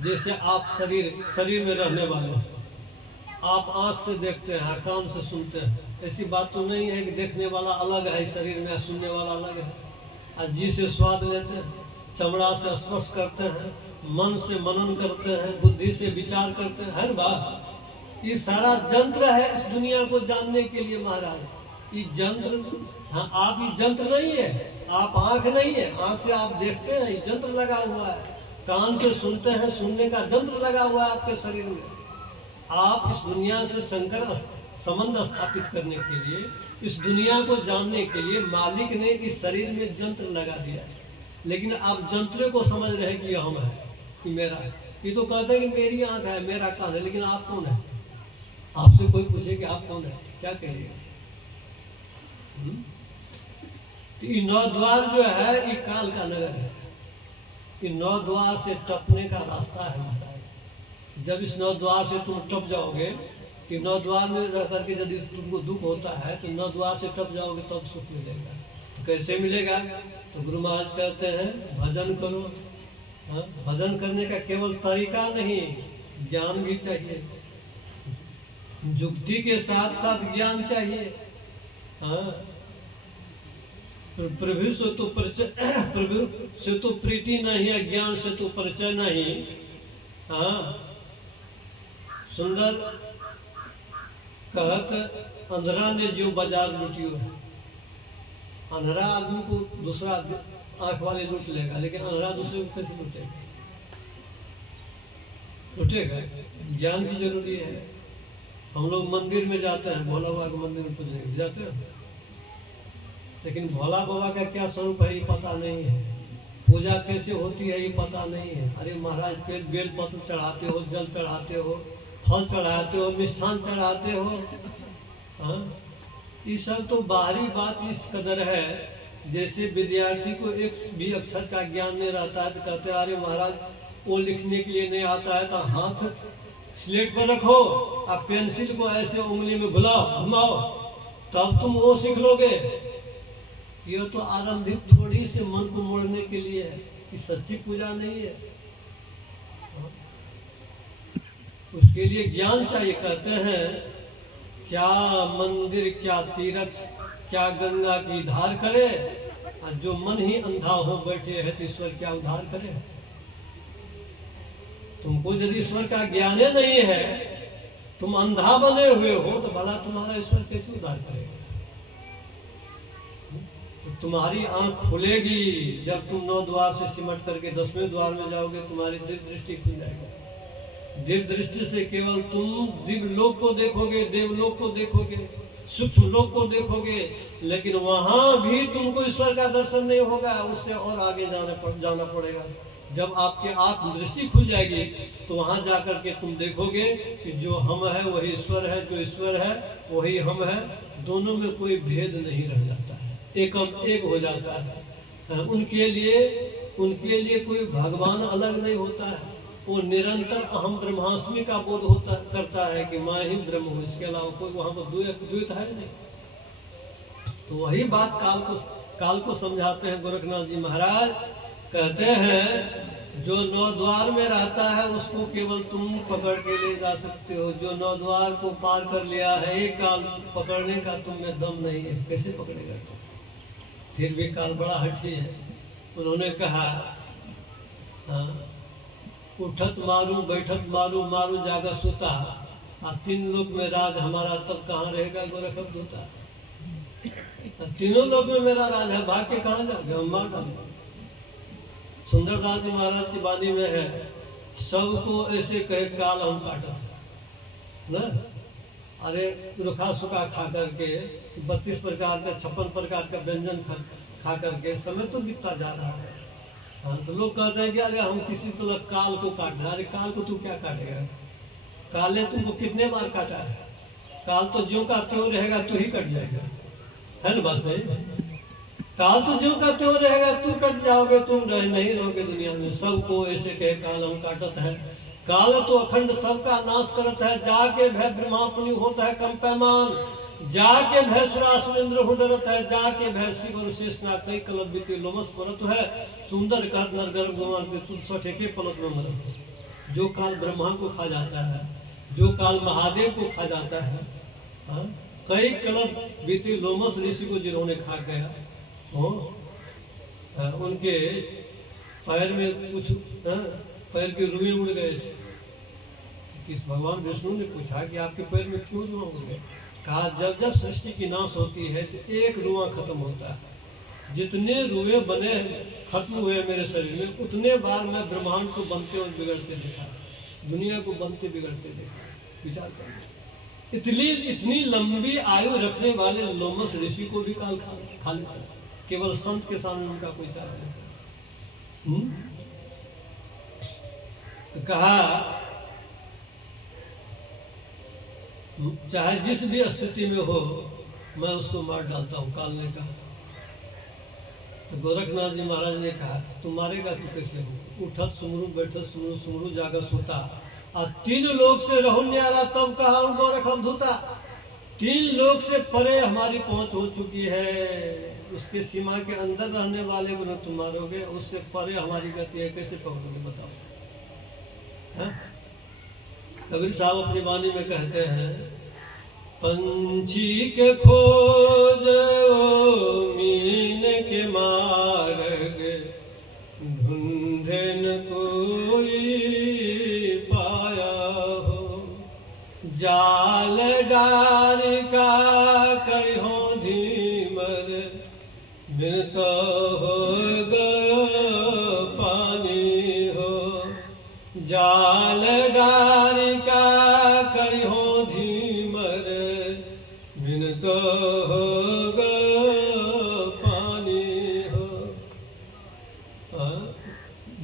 जैसे आप शरीर में रहने वाले हैं, आप आंख से देखते हैं, कान से सुनते हैं, ऐसी बात तो नहीं है कि देखने वाला अलग है शरीर में, सुनने वाला अलग है। और जी से स्वाद लेते हैं, चमड़ा से स्पर्श करते हैं, मन से मनन करते हैं, बुद्धि से विचार करते हैं, हर बात ये सारा जंत्र है इस दुनिया को जानने के लिए महाराज। ये जंत्र, हाँ आप ये जंत्र नहीं है, आप आंख नहीं है, आंख से आप देखते हैं, ये जंत्र लगा हुआ है। कान से सुनते हैं, सुनने का जंत्र लगा हुआ है आपके शरीर में। आप इस दुनिया से संकर संबंध स्थापित करने के लिए, इस दुनिया को जानने के लिए मालिक ने इस शरीर में जंत्र लगा दिया है। लेकिन आप जंत्र को समझ रहे हैं कि ये हम है, कि मेरा है। ये तो कहते हैं कि मेरी आंख है, मेरा कान है, लेकिन आप कौन है? आपसे कोई पूछे कि आप कौन है, क्या कहिएगा? तो ये 9 द्वार जो है ये काल का नगर है। ये 9 द्वार से टपने का रास्ता है महाराज। जब इस 9 द्वार से तुम टप जाओगे, कि 9 द्वार में रह करके यदि तुमको दुख होता है तो 9 द्वार से टप जाओगे तब सुख मिलेगा। तो कैसे मिलेगा? तो गुरु महाराज कहते हैं भजन करो। हाँ, भजन करने का केवल तरीका नहीं, ज्ञान भी चाहिए, युक्ति के साथ साथ ज्ञान चाहिए। हाँ, प्रभु से तो परिचय, प्रभु से तो प्रीति नहीं है, ज्ञान से तो परिचय नहीं। हाँ, सुंदर कहत अंधरा ने जो बाजार लूटियो है। अंधरा आदमी को दूसरा आंख वाले लूट लेगा, लेकिन अंधरा दूसरे को कैसे लूटेगा? लूटेगा। ज्ञान की जरूरी है। हम लोग मंदिर में जाते हैं, भोला बाबा के मंदिर में पूजने जाते हैं, लेकिन भोला बाबा का क्या स्वरूप है ये पता नहीं है, पूजा कैसे होती है ये पता नहीं है। अरे महाराज बेल पत्र चढ़ाते हो, जल चढ़ाते हो, फल चढ़ाते हो, मिष्ठान चढ़ाते हो। हाँ, ये सब तो बाहरी बात इस कदर है। जैसे विद्यार्थी को एक भी अक्षर का ज्ञान नहीं रहता है तो कहते हैं अरे महाराज वो लिखने के लिए नहीं आता है तो हाथ स्लेट पर रखो, आप पेंसिल को ऐसे उंगली में घुमाओ, तब तुम वो सीख लोगे। यह तो आरंभिक थोड़ी से मन को मोड़ने के लिए है, कि सच्ची पूजा नहीं है। उसके लिए ज्ञान चाहिए। कहते हैं क्या मंदिर क्या तीर्थ क्या गंगा की धार करे, और जो मन ही अंधा हो बैठे है तो ईश्वर क्या उद्धार करे। तुमको यदि ईश्वर का ज्ञान नहीं है, तुम अंधा बने हुए हो, तो भला तुम्हारा ईश्वर कैसे उद्धार करेगा? तो तुम्हारी आंख खुलेगी जब तुम 9 द्वार से सिमट करके 10वें द्वार में जाओगे, तुम्हारी दिव्य दृष्टि खुल जाएगी। दिव्य दृष्टि से केवल तुम दिव्य लोक को देखोगे, देवलोक को देखोगे, सूक्ष्म लोक को देखोगे, लेकिन वहां भी तुमको ईश्वर का दर्शन नहीं होगा, उससे और आगे जाना पड़ेगा। जब आपके आत्म दृष्टि खुल जाएगी तो वहां जाकर के तुम देखोगे कि जो हम है वही ईश्वर है, जो ईश्वर है वही हम है, दोनों में कोई भेद नहीं रह जाता है, एकम एक हो जाता है। उनके लिए कोई भगवान अलग नहीं होता है, वो निरंतर अहम ब्रह्मास्मि का बोध करता है कि मैं ही ब्रह्म हूँ, इसके अलावा कोई वहां पर द्वैत है नहीं। तो वही बात काल को समझाते हैं गोरखनाथ जी महाराज। कहते हैं जो 9 द्वार में रहता है उसको केवल तुम पकड़ के ले जा सकते हो, जो 9 द्वार को पार कर लिया है एक काल पकड़ने का तुम में दम नहीं है, कैसे पकड़ेगा तुम? फिर भी काल बड़ा हठी है। उन्होंने कहा उठत मारू बैठत मारू मारू जागा सोता, 3 लोक में राज हमारा तब कहाँ रहेगा गोरख दूता। 3 लोक में मेरा राज है, भाग के कहाँ जाओगे? हम मार डालेंगे। सुंदरदास जी महाराज की वाणी में है, सबको ऐसे कहे काल हम काटा ना। अरे रुखा सुखा खा करके 32 प्रकार का 56 प्रकार का व्यंजन खा करके समय तो बीतता जा रहा है। हाँ, तो लोग कहते हैं कि अरे हम किसी तरह काल को काट रहे। अरे काल को तू क्या काटेगा? काल ने तुमको कितने बार काटा है? काल तो ज्यों का त्यों रहेगा, तू ही कट जाएगा, है ना बात है? काल तो जो का त्यों रहेगा, तू कट जाओगे, तुम रह नहीं रहोगे दुनिया में। सबको ऐसे कहे काल हम काटत है। काल तो अखंड सबका नाश करत है। जाके भय ब्रह्मापुनि होता है कम पैमान, जाके भय सुरासुरेंद्र हो डरत है, जाके भय शिव और शेषनाग कई कलप बीते लोमस परत है। सुंदर कर नर गर्भ गुमान के तुझ सठेके पलक में मरत। जो काल ब्रह्मा को खा जाता है, जो काल महादेव को खा जाता है, हाँ? कई कलप बीते लोमस ऋषि को जिन्होंने खा गया, उनके पैर में कुछ पैर के रुए उड़ गए थे। किस भगवान विष्णु ने पूछा कि आपके पैर में क्यों रुआ उड़ गए? कहा जब जब सृष्टि की नाश होती है तो एक रुआ खत्म होता है। जितने रुए बने खत्म हुए मेरे शरीर में, उतने बार मैं ब्रह्मांड को बनते और बिगड़ते देखा, दुनिया को बनते बिगड़ते देखा। विचार कर, इतनी लंबी आयु रखने वाले लोमस ऋषि को भी काल खा लेता है। केवल संत के सामने उनका कोई चारा नहीं। तो कहा चाहे जिस भी स्थिति में हो मैं उसको मार डालता हूँ, काल ने कहा। तो गोरखनाथ जी महाराज ने कहा तुम मारेगा तो कैसे हो? उठत सुमरू बैठत सुमरू सुमरू जागत सोता, और 3 लोग से रहो न्यारा तब कहा हूँ गोरख अवधूता। 3 लोग से परे हमारी पहुंच हो चुकी है, उसके सीमा के अंदर रहने वाले को न तुम मारोगे, उससे परे हमारी गति है, कैसे पकड़ोगे बताओ? कबीर साहब अपनी वाणी में कहते हैं पंछी के खोज मीन के मार्ग, ढूंढे न कोई पाया हो। जाल डार का करिहो धीमर, बिन तो हो गयो पानी हो। जाल डार का करिहो धीमर, बिन तो हो गयो पानी हो।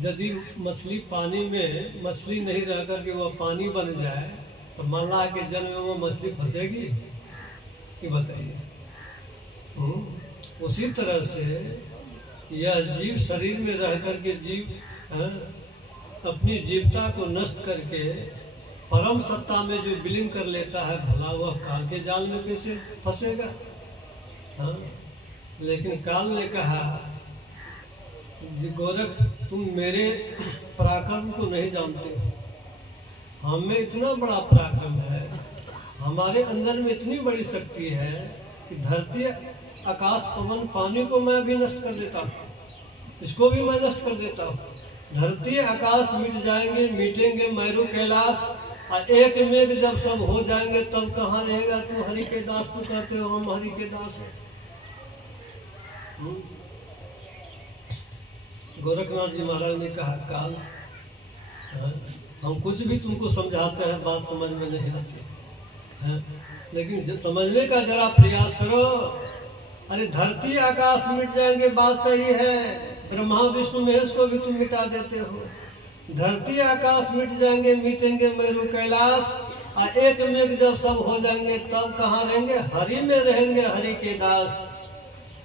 यदि मछली पानी में मछली नहीं रह करके वह पानी बन जाए तो मल्लाह के जल में वो मछली फंसेगी कि बताइए? उसी तरह से यह जीव शरीर में रह करके जीव अपनी जीवता को नष्ट करके परम सत्ता में जो विलीन कर लेता है, भला वह काल के जाल में कैसे फंसेगा? हाँ? लेकिन काल ने कहा गोरख तुम मेरे पराक्रम को नहीं जानते हो। हमें इतना बड़ा पराक्रम है, हमारे अंदर में इतनी बड़ी शक्ति है कि धरती आकाश पवन पानी को मैं भी नष्ट कर देता हूँ, इसको भी मैं नष्ट कर देता हूँ। धरती आकाश मिट जाएंगे, मिटेंगे मैरू कैलाश, और एक मेघ जब सब हो जाएंगे तब कहाँ रहेगा तू हरि के दास? तू कहते हो हम हरि के दास हैं। गोरखनाथ जी महाराज ने कहा काल हम कुछ भी तुमको समझाते हैं, बात समझ में नहीं आती है, लेकिन समझने का जरा प्रयास करो। अरे धरती आकाश मिट जाएंगे बात सही है, ब्रह्मा विष्णु महेश को भी तुम मिटा देते हो। धरती आकाश मिट जाएंगे, मिटेंगे मैरू कैलाश, और एक मेघ जब सब हो जाएंगे तब कहाँ रहेंगे? हरि में रहेंगे, हरि के दास।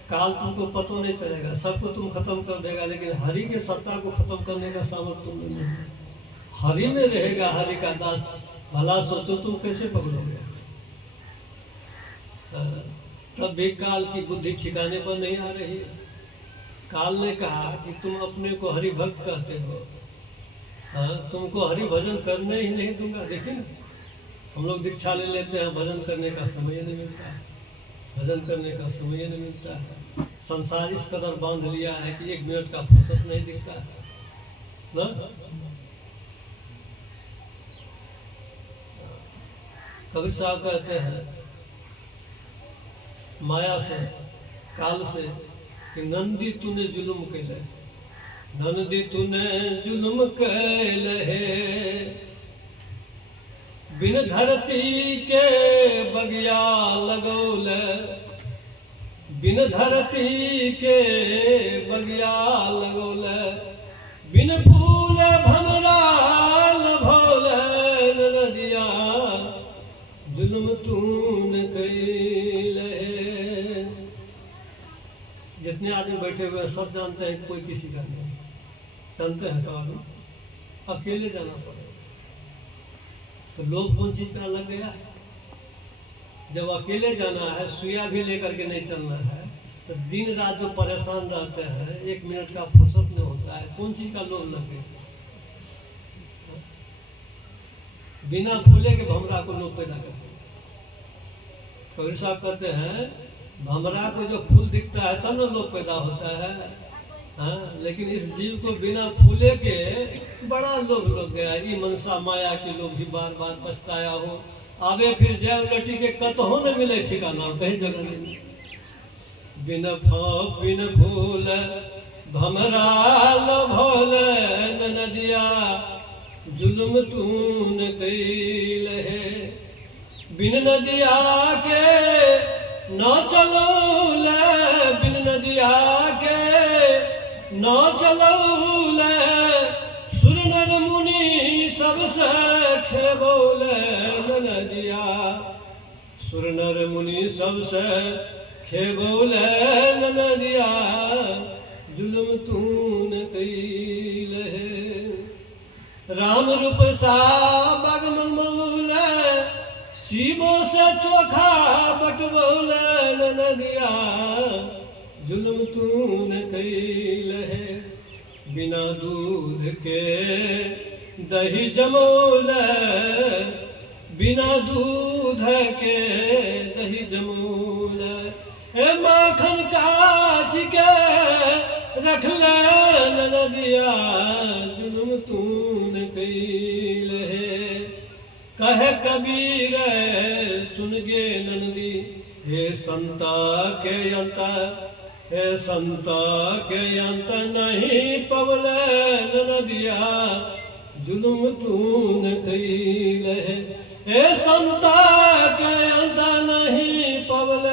काल तुमको पता नहीं चलेगा, सबको तुम खत्म कर देगा, लेकिन हरि के सत्ता को खत्म करने का सामर्थ्य तुम नहीं है। हरि में रहेगा, हरि का दास। भला सोचो तुम कैसे पकड़ोगे? तब भी काल की बुद्धि ठिकाने पर नहीं आ रही। काल ने कहा कि तुम अपने को हरि भक्त कहते हो, तुमको हरि भजन करने ही नहीं दूंगा। देखिए ना, हम लोग दीक्षा ले लेते हैं, भजन करने का समय नहीं मिलता है, भजन करने का समय नहीं मिलता है। संसार इस कदर बांध लिया है कि 1 मिनट का फुर्सत नहीं दिखता है ना। कबीर साहब कहते हैं माया से, काल से कि नंदी तूने जुल्म कैले, नंदी तूने जुल्म कैले, बिन धरती के बगिया लगौले, बिन धरती के बगिया लगौले, बिन फूल भमराल भोले नदिया, जुल्म तूने कैले। जितने आदमी बैठे हुए हैं सब जानते हैं, कोई किसी का नहीं जानते हैं, सब आदमी अकेले जाना पड़ेगा। तो लोग कौन चीज का लग गया है? जब अकेले जाना है, सुइया भी लेकर के नहीं चलना है, तो दिन रात जो परेशान रहते हैं, 1 मिनट का फुर्सत नहीं होता है, कौन चीज का लोभ लग गया? बिना फूले के भमरा को लोग पैदा करते हैं। कबीर साहब कहते हैं भमरा को जो फूल दिखता है तब ना लोभ पैदा होता है। हाँ, लेकिन इस जीव को बिना फूले के बड़ा लोभ लग गया। ये मनसा माया के लोग भी बार बार पछताया हो, आवे फिर जय उलटी के कतहो न मिले ठिकाना, कहीं जगह नहीं। बिन बिन फूल भमरा लोभोल नदिया, जुल्म तून कैल है। बिन नदिया के न चलो, बिन नदिया के न चलौल, सुर नर मुनि सबसे खेबौल नदिया, सुर नर मुनि सबसे खेबौल नदिया, जुल्म तून कैल है। राम रूप सा बगमन मौल, शिवो से चोखा बटबौल नदिया, जुल्म तून कैल है। बिना दूध के दही जमौल, बिना दूध के दही जमौल, ए माखन काछ के रख ले नदिया, जुल्म तून कैल है। कहे कबीर सुन गे नंदी, हे संता के अंत, हे संता के अंत नहीं पवल नदिया, जुल्म तून कैल है। हे संता के अंत नहीं पवल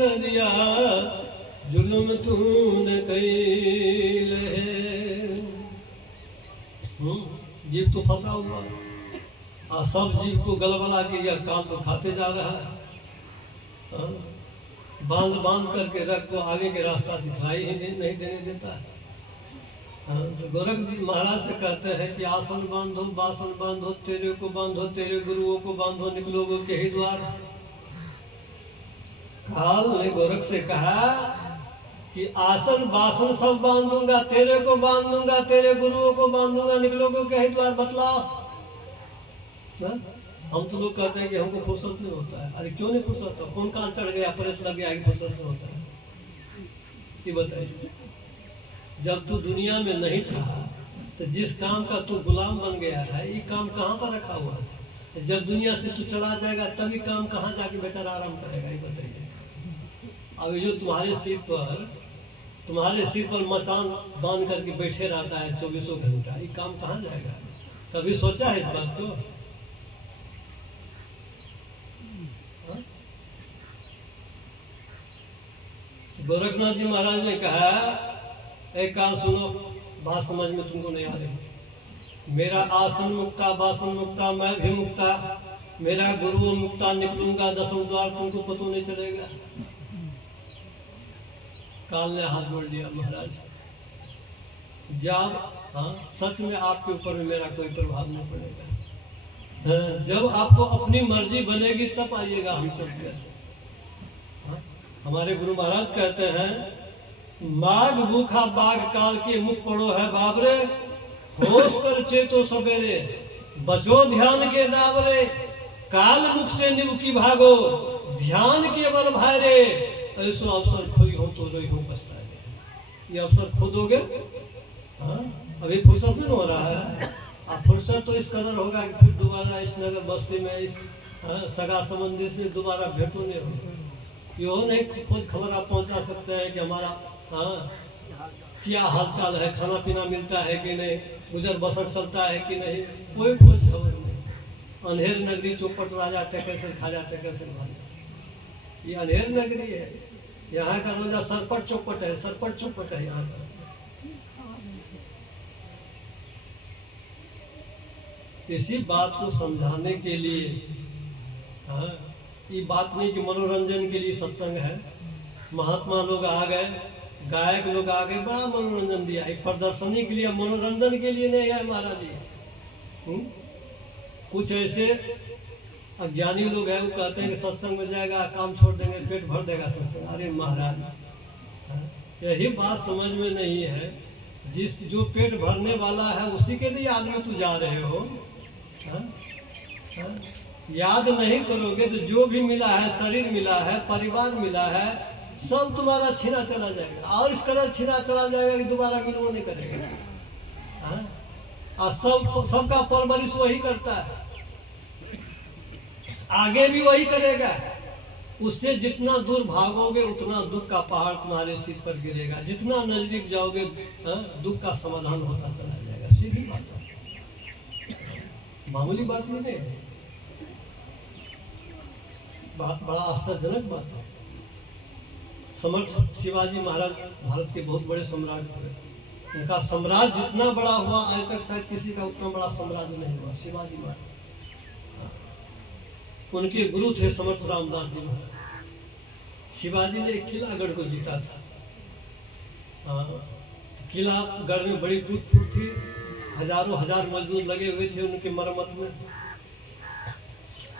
नदिया, जुल्म तून कैल है। जीव तो फंसा हुआ है, और सब जीव को गलबला के यह काल को खाते जा रहा है। बांध बांध करके रख को आगे के रास्ता दिखाई ही नहीं देने देता है। तो गोरख जी महाराज से कहते हैं कि आसन बांधो, बासन बांधो, तेरे को बांधो, तेरे गुरुओं को बांधो, निकलोगे के ही द्वार। काल ने गोरख से कहा कि आसन बासन सब बांधूंगा, तेरे को बांधूंगा, तेरे गुरुओं को बांधूंगा, निकलोगे के ही द्वार, बतलाओ। हम तो लोग कहते हैं कि हमको फुर्सत नहीं होता है। अरे क्यों नहीं फुर्सत होता? कौन काल चढ़ गया, प्रेत लग गया कि फुर्सत नहीं होता है? ये बताइए। जब तू दुनिया में नहीं था तो जिस काम का तू गुलाम बन गया है, ये काम कहाँ पर रखा हुआ था? जब दुनिया से तू चला जाएगा तभी काम कहाँ जाके बेचारा आराम करेगा? ये बताइए। अब जो तुम्हारे सिर पर मचान बांध करके बैठे रहता है 24 घंटा, ये काम कहाँ जाएगा? कभी सोचा है इस बात को? गोरखनाथ जी महाराज ने कहा, एक काल सुनो, बात समझ में तुमको नहीं आ रही। मेरा आसन मुक्ता, बासन मुक्ता, मैं भी मुक्ता, मेरा गुरु मुक्ता, निकलूंगा 10वें द्वार, तुमको पता नहीं चलेगा। काल ने हाथ जोड़ लिया, महाराज जब सच में आपके ऊपर में मेरा कोई प्रभाव नहीं पड़ेगा। जब आपको अपनी मर्जी बनेगी तब आइएगा, हम चलते हैं। हमारे गुरु महाराज कहते हैं, माघ भूखा बाघ काल के मुख पड़ो है बाबरे, होश कर चेतो सवेरे, बचो ध्यान के दावरे, काल मुख से निबकी भागो, ध्यान के बल भारे, ऐसो अवसर खोई हो तो रोई हो पछताए। ये अवसर खो दोगे? अभी फुर्सत नहीं हो रहा है। अब फुर्सत तो इस कदर होगा कि फिर दोबारा इस नगर बस्ती में इस सगा संबंधी से दोबारा भेंटो नहीं होगा। यो नहीं खोज खबर आप पहुंचा सकते हैं कि हमारा क्या हालचाल है, खाना पीना मिलता है कि नहीं, गुजर बसर चलता है कि नहीं, कोई खोज खबर नहीं। अनहेर नगरी चौपट राजा टेकर से खाजा, टेकर से भाजा। ये अनहेर नगरी है, यहाँ का रोजा सरपट चौपट है, सरपट चौपट है यहाँ का। इसी बात को समझाने के लिए, ये बात नहीं कि मनोरंजन के लिए सत्संग है। महात्मा लोग आ गए, गायक लोग आ गए, बड़ा मनोरंजन दिया। एक प्रदर्शनी के लिए, मनोरंजन के लिए नहीं है महाराज जी। कुछ ऐसे अज्ञानी लोग हैं, वो कहते हैं कि सत्संग में जाएगा काम छोड़ देंगे, पेट भर देगा सत्संग। अरे महाराज, यही बात समझ में नहीं है। जो पेट भरने वाला है उसी के लिए आदमी तू जा रहे हो। याद नहीं करोगे तो जो भी मिला है, शरीर मिला है, परिवार मिला है, सब तुम्हारा छीना चला जाएगा, और इस कदर छीना चला जाएगा कि दोबारा मिलना नहीं करेगा। और सबका परवरिश वही करता है, आगे भी वही करेगा। उससे जितना दूर भागोगे उतना दुख का पहाड़ तुम्हारे सिर पर गिरेगा, जितना नजदीक जाओगे दुख का समाधान होता चला जाएगा। सीधी बात है, मामूली बात ही नहीं, बड़ा आश्चर्यजनक बात है। समर्थ शिवाजी महाराज भारत के बहुत बड़े सम्राट हुए। उनका साम्राज्य जितना बड़ा हुआ आज तक शायद किसी का उतना बड़ा साम्राज्य नहीं हुआ। शिवाजी महाराज, उनके गुरु थे समर्थ रामदास जी महाराज। शिवाजी ने किला गढ़ को जीता था। किला गढ़ में बड़ी टूट फूट थी, हजारों हजार मजदूर लगे हुए थे उनके मरम्मत में।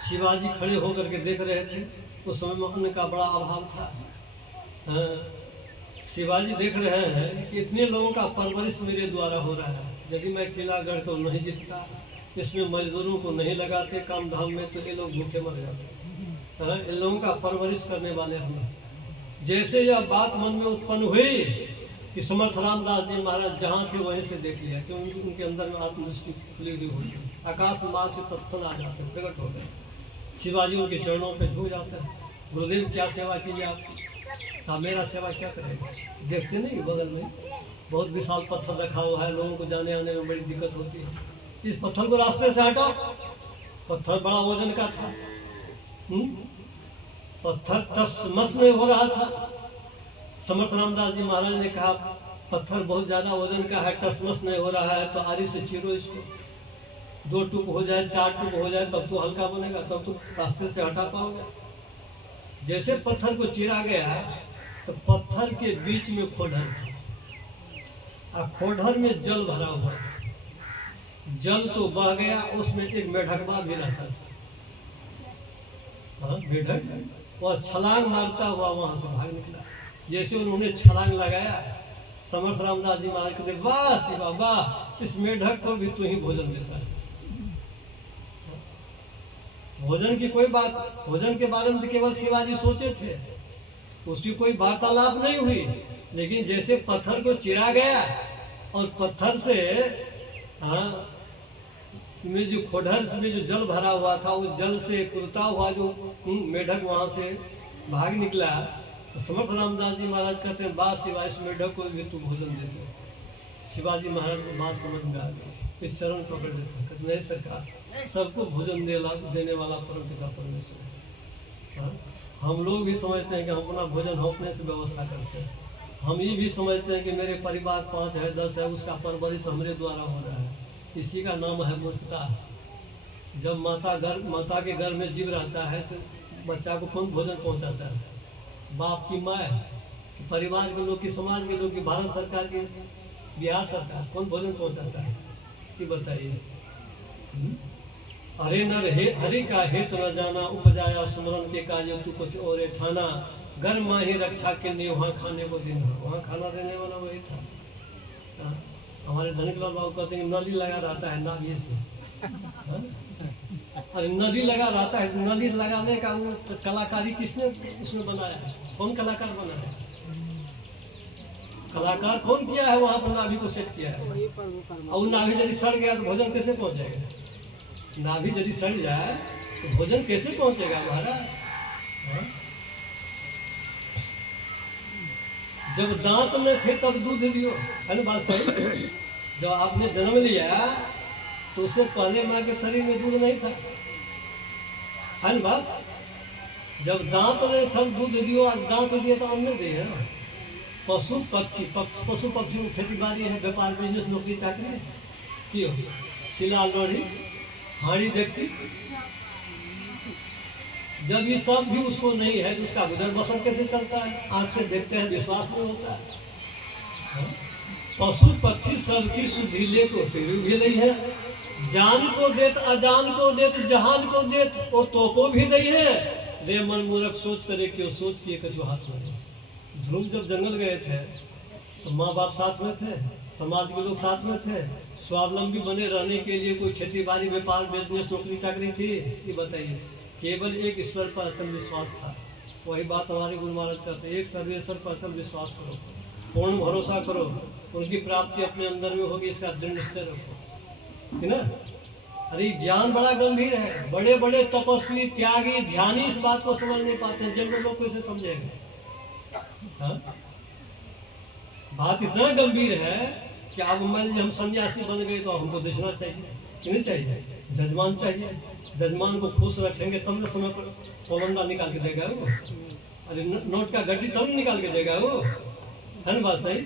शिवाजी खड़े होकर के देख रहे थे। उस समय में अन्न का बड़ा अभाव था। शिवाजी देख रहे हैं कि इतने लोगों का परवरिश मेरे द्वारा हो रहा है, यदि मैं किला गढ़ को नहीं जीतता, इसमें मजदूरों को नहीं लगाते काम धाम में, तो ये लोग भूखे मर जाते। इन लोगों का परवरिश करने वाले हम। जैसे यह बात मन में उत्पन्न हुई कि समर्थ रामदास जी महाराज जहाँ थे वहीं से देख लिया कि उनके अंदर में आत्मदृष्टि खुली हुई हुई, आकाश मार्ग से तत्क्षण आ जाते, प्रकट हो गए। शिवाजी उनके चरणों पे झुक जाते हैं। गुरुदेव क्या सेवा कीजिए आप? कहा मेरा सेवा क्या करेगा? देखते नहीं बगल में बहुत विशाल पत्थर रखा हुआ है, लोगों को जाने आने में बड़ी दिक्कत होती है, इस पत्थर को रास्ते से हटाओ। पत्थर बड़ा वजन का था। पत्थर तस-मस में हो रहा था। समर्थ रामदास जी महाराज ने कहा पत्थर बहुत ज्यादा वजन का है, टसमस नहीं हो रहा है, तो आरी से चीरो इसको, 2 टुक हो जाए, 4 टुक हो जाए, तब तो हल्का बनेगा, तब तो रास्ते से हटा पाओगे। जैसे पत्थर को चीरा गया तो पत्थर के बीच में खोडर था, और खोडर में जल भरा हुआ था। जल तो बह गया, उसमें एक मेढकवा भी रहता था। मेढक वह छलांग मारता हुआ वहां से भाग निकला। जैसे उन्होंने छलांग लगाया, समर्थ रामदास जी महाराज कहते वाह शिवा वाह, इस मेढक को भी तू ही भोजन देता है। भोजन की कोई बात, भोजन के बारे में तो केवल शिवाजी सोचे थे, उसकी कोई वार्तालाप नहीं हुई। लेकिन जैसे पत्थर को चिरा गया और पत्थर से में जो खोडर में जो जल भरा हुआ था, उस जल से कुदता हुआ जो मेढक वहां से भाग निकला, तो समर्थ रामदास जी महाराज कहते हैं वाह शिवा, इस मेढक को भी तू भोजन देते। शिवाजी महाराज को बात समझ में आ गई, इस चरण पकड़ लेते, कहते नहीं सरकार, सबको भोजन देने वाला परम पिता परमेश्वर। हम लोग भी समझते हैं कि हम अपना भोजन हम अपने से व्यवस्था करते हैं। हम ये भी समझते हैं कि मेरे परिवार 5 है 10 है, उसका परवरिश हमरे द्वारा हो रहा है। इसी का नाम है मूर्खता। जब माता के घर में जीव रहता है तो बच्चा को कौन भोजन पहुंचाता है? बाप की माँ, परिवार के लोग की, समाज के लोग की, भारत सरकार की, बिहार सरकार कौन भोजन पहुंचाता है? ये बताइए। अरे नर हे हरि का हेत न जाना, उपजाया सुमरन के काज तू कुछ और ठाना। घर माँ ही रक्षा के लिए वहाँ खाने को देना, वहाँ खाना देने वाला वही था। हमारे धनिकलाल बाबू कहते हैं नली लगा रहता है नाली से। अरे नली लगा रहता है, नली लगाने का वो कलाकारी किसने उसमें बनाया है? कौन कलाकार बनाया है? कलाकार कौन किया है? वहाँ पर नाभि को सेट किया है। और नाभि यदि सड़ गया तो भोजन कैसे पहुँचेगा? नाभि यदि सड़ जाए तो भोजन कैसे पहुँचेगा महाराज? जब दांत में थे तब दूध दियो, है ना बात सही? जब आपने जन्म लिया तो उससे पहले माँ के शरीर में दूध नहीं था, है ना बात? जब दांत में तब दूध दियो, आज दांत दिए तो अन्न दिए ना। पशु पक्षी खेती बाड़ी है, व्यापार बिजनेस नौकरी चाकरी क्यों? सिला लोढ़ी हाड़ी देखती, जब ये सब भी उसको नहीं है तो उसका गुजर बसर कैसे चलता है? आंख से देखते हैं विश्वास नहीं होता है, पशु पक्षी सबकी सुधि ले तो तेरी भी लई है। जान को देत अजान को देत जहान को देत वो तो को भी दई है। रे मन मूर्ख सोच करे क्यों सोच किए कछु हाथ में। ध्रुव जब जंगल गए थे तो माँ बाप साथ में थे, समाज के लोग साथ में थे। स्वावलंबी बने रहने के लिए कोई खेती बाड़ी व्यापार बिजनेस नौकरी चाकरी थी, ये बताइए। केवल एक ईश्वर पर अचल विश्वास था। वही बात हमारे गुरु महाराज कहते हैं, एक सर्वेश्वर पर अचल विश्वास करो, पूर्ण भरोसा करो, उनकी प्राप्ति अपने अंदर में होगी, इसका दृढ़ निश्चय रखो, है ना। अरे ज्ञान बड़ा गंभीर है। बड़े बड़े तपस्वी त्यागी ध्यानी इस बात को समझ नहीं पाते हैं। जनरल लोग कैसे समझेंगे? हाँ? बात इतना गंभीर है कि अब मान लीजिए हम सन्यासी बन गए तो हमको देखना चाहिए कि नहीं चाहिए? जजमान चाहिए। जजमान को खुश रखेंगे तब न समय पर पवंदा निकाल के देगा वो। अरे नोट का गड्डी तब निकाल के देगा वो, है ना बात सही?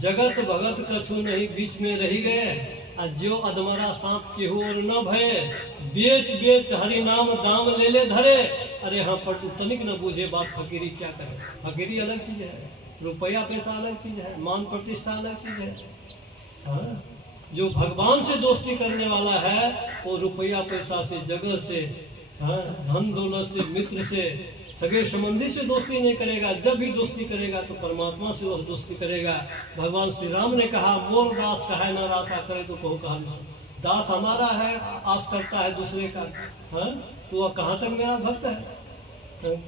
जगत भगत कछु नहीं बीच में रही गए, जो अधमरा सांप के हो और न भय, बेच बेच हरि नाम दाम ले ले धरे। अरे हाँ पर तू तनिक न बूझे बात फकीरी क्या करे। फकीरी अलग चीज है, रुपया पैसा अलग चीज है, मान प्रतिष्ठा अलग चीज है। हाँ? जो भगवान से दोस्ती करने वाला है वो रुपया पैसा से, जगह से, हाँ, धन दौलत से, मित्र से, सगे संबंधी से दोस्ती नहीं करेगा। जब भी दोस्ती करेगा तो परमात्मा से वह दोस्ती करेगा। भगवान श्री राम ने कहा, मोर दास कहे न आशा करे तो कहो कहा। दास हमारा है, आस करता है दूसरे का, हाँ? तो वह कहाँ तक मेरा भक्त है?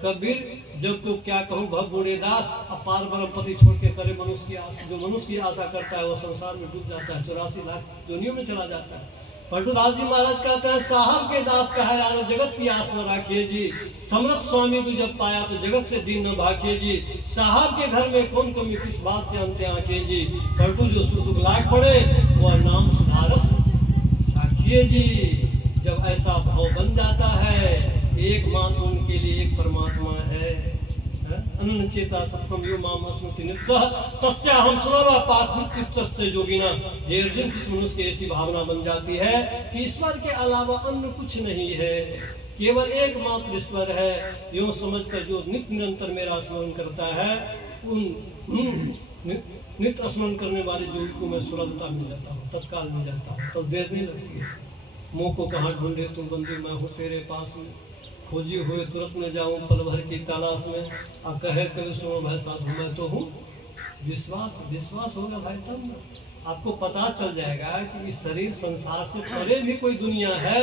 कबीर जब को क्या कहूँ भव बूढ़े दास, अपार ब्रह्मपति छोड़ के करे मनुष्य की आस। जो मनुष्य की आशा करता है वो संसार में डूब जाता है, 84 लाख दुनिया में चला जाता है। पलटूदास जी महाराज कहते हैं, साहब के दास कहा यारो जगत की आस न राखिए जी। समर्थ स्वामी को जब पाया तो जगत से दिन न भाखिए जी। साहब के घर में कौन कमी किस बात से अंत्य आंखें जी। पलटू जो सुख लाग पड़े वह नाम सुधारस साखिए जी। जब ऐसा भाव बन जाता है, एकमात्र उनके लिए एक परमात्मा है। अनन्य चेता सत्वम यो माम स्मृति नित्यः तस्याहं सर्वा पार्थस्य योगिना। ये अर्जुन किस मनुष्य की ऐसी भावना बन जाती है कि ईश्वर के अलावा अन्य कुछ नहीं है, केवल एकमात्र ईश्वर है। यूं समझकर जो नित्य निरंतर मेरा स्मरण करता है, उन नित्य स्मरण करने वाले योगी को मैं सुलभता मिल जाता हूँ, तत्काल मिल जाता हूँ, तो देर नहीं लगती है। मुँह को कहाँ ढूंढे तुम बंदी, मैं हूँ तेरे पास में। खोजी हुए तुरंत न जाऊं पल भर की तलाश में। अब कहे कभी सुनो भाई साधु मैं तो हूँ। विश्वास होगा भाई तब आपको पता चल जाएगा कि इस शरीर संसार से परे भी कोई दुनिया है।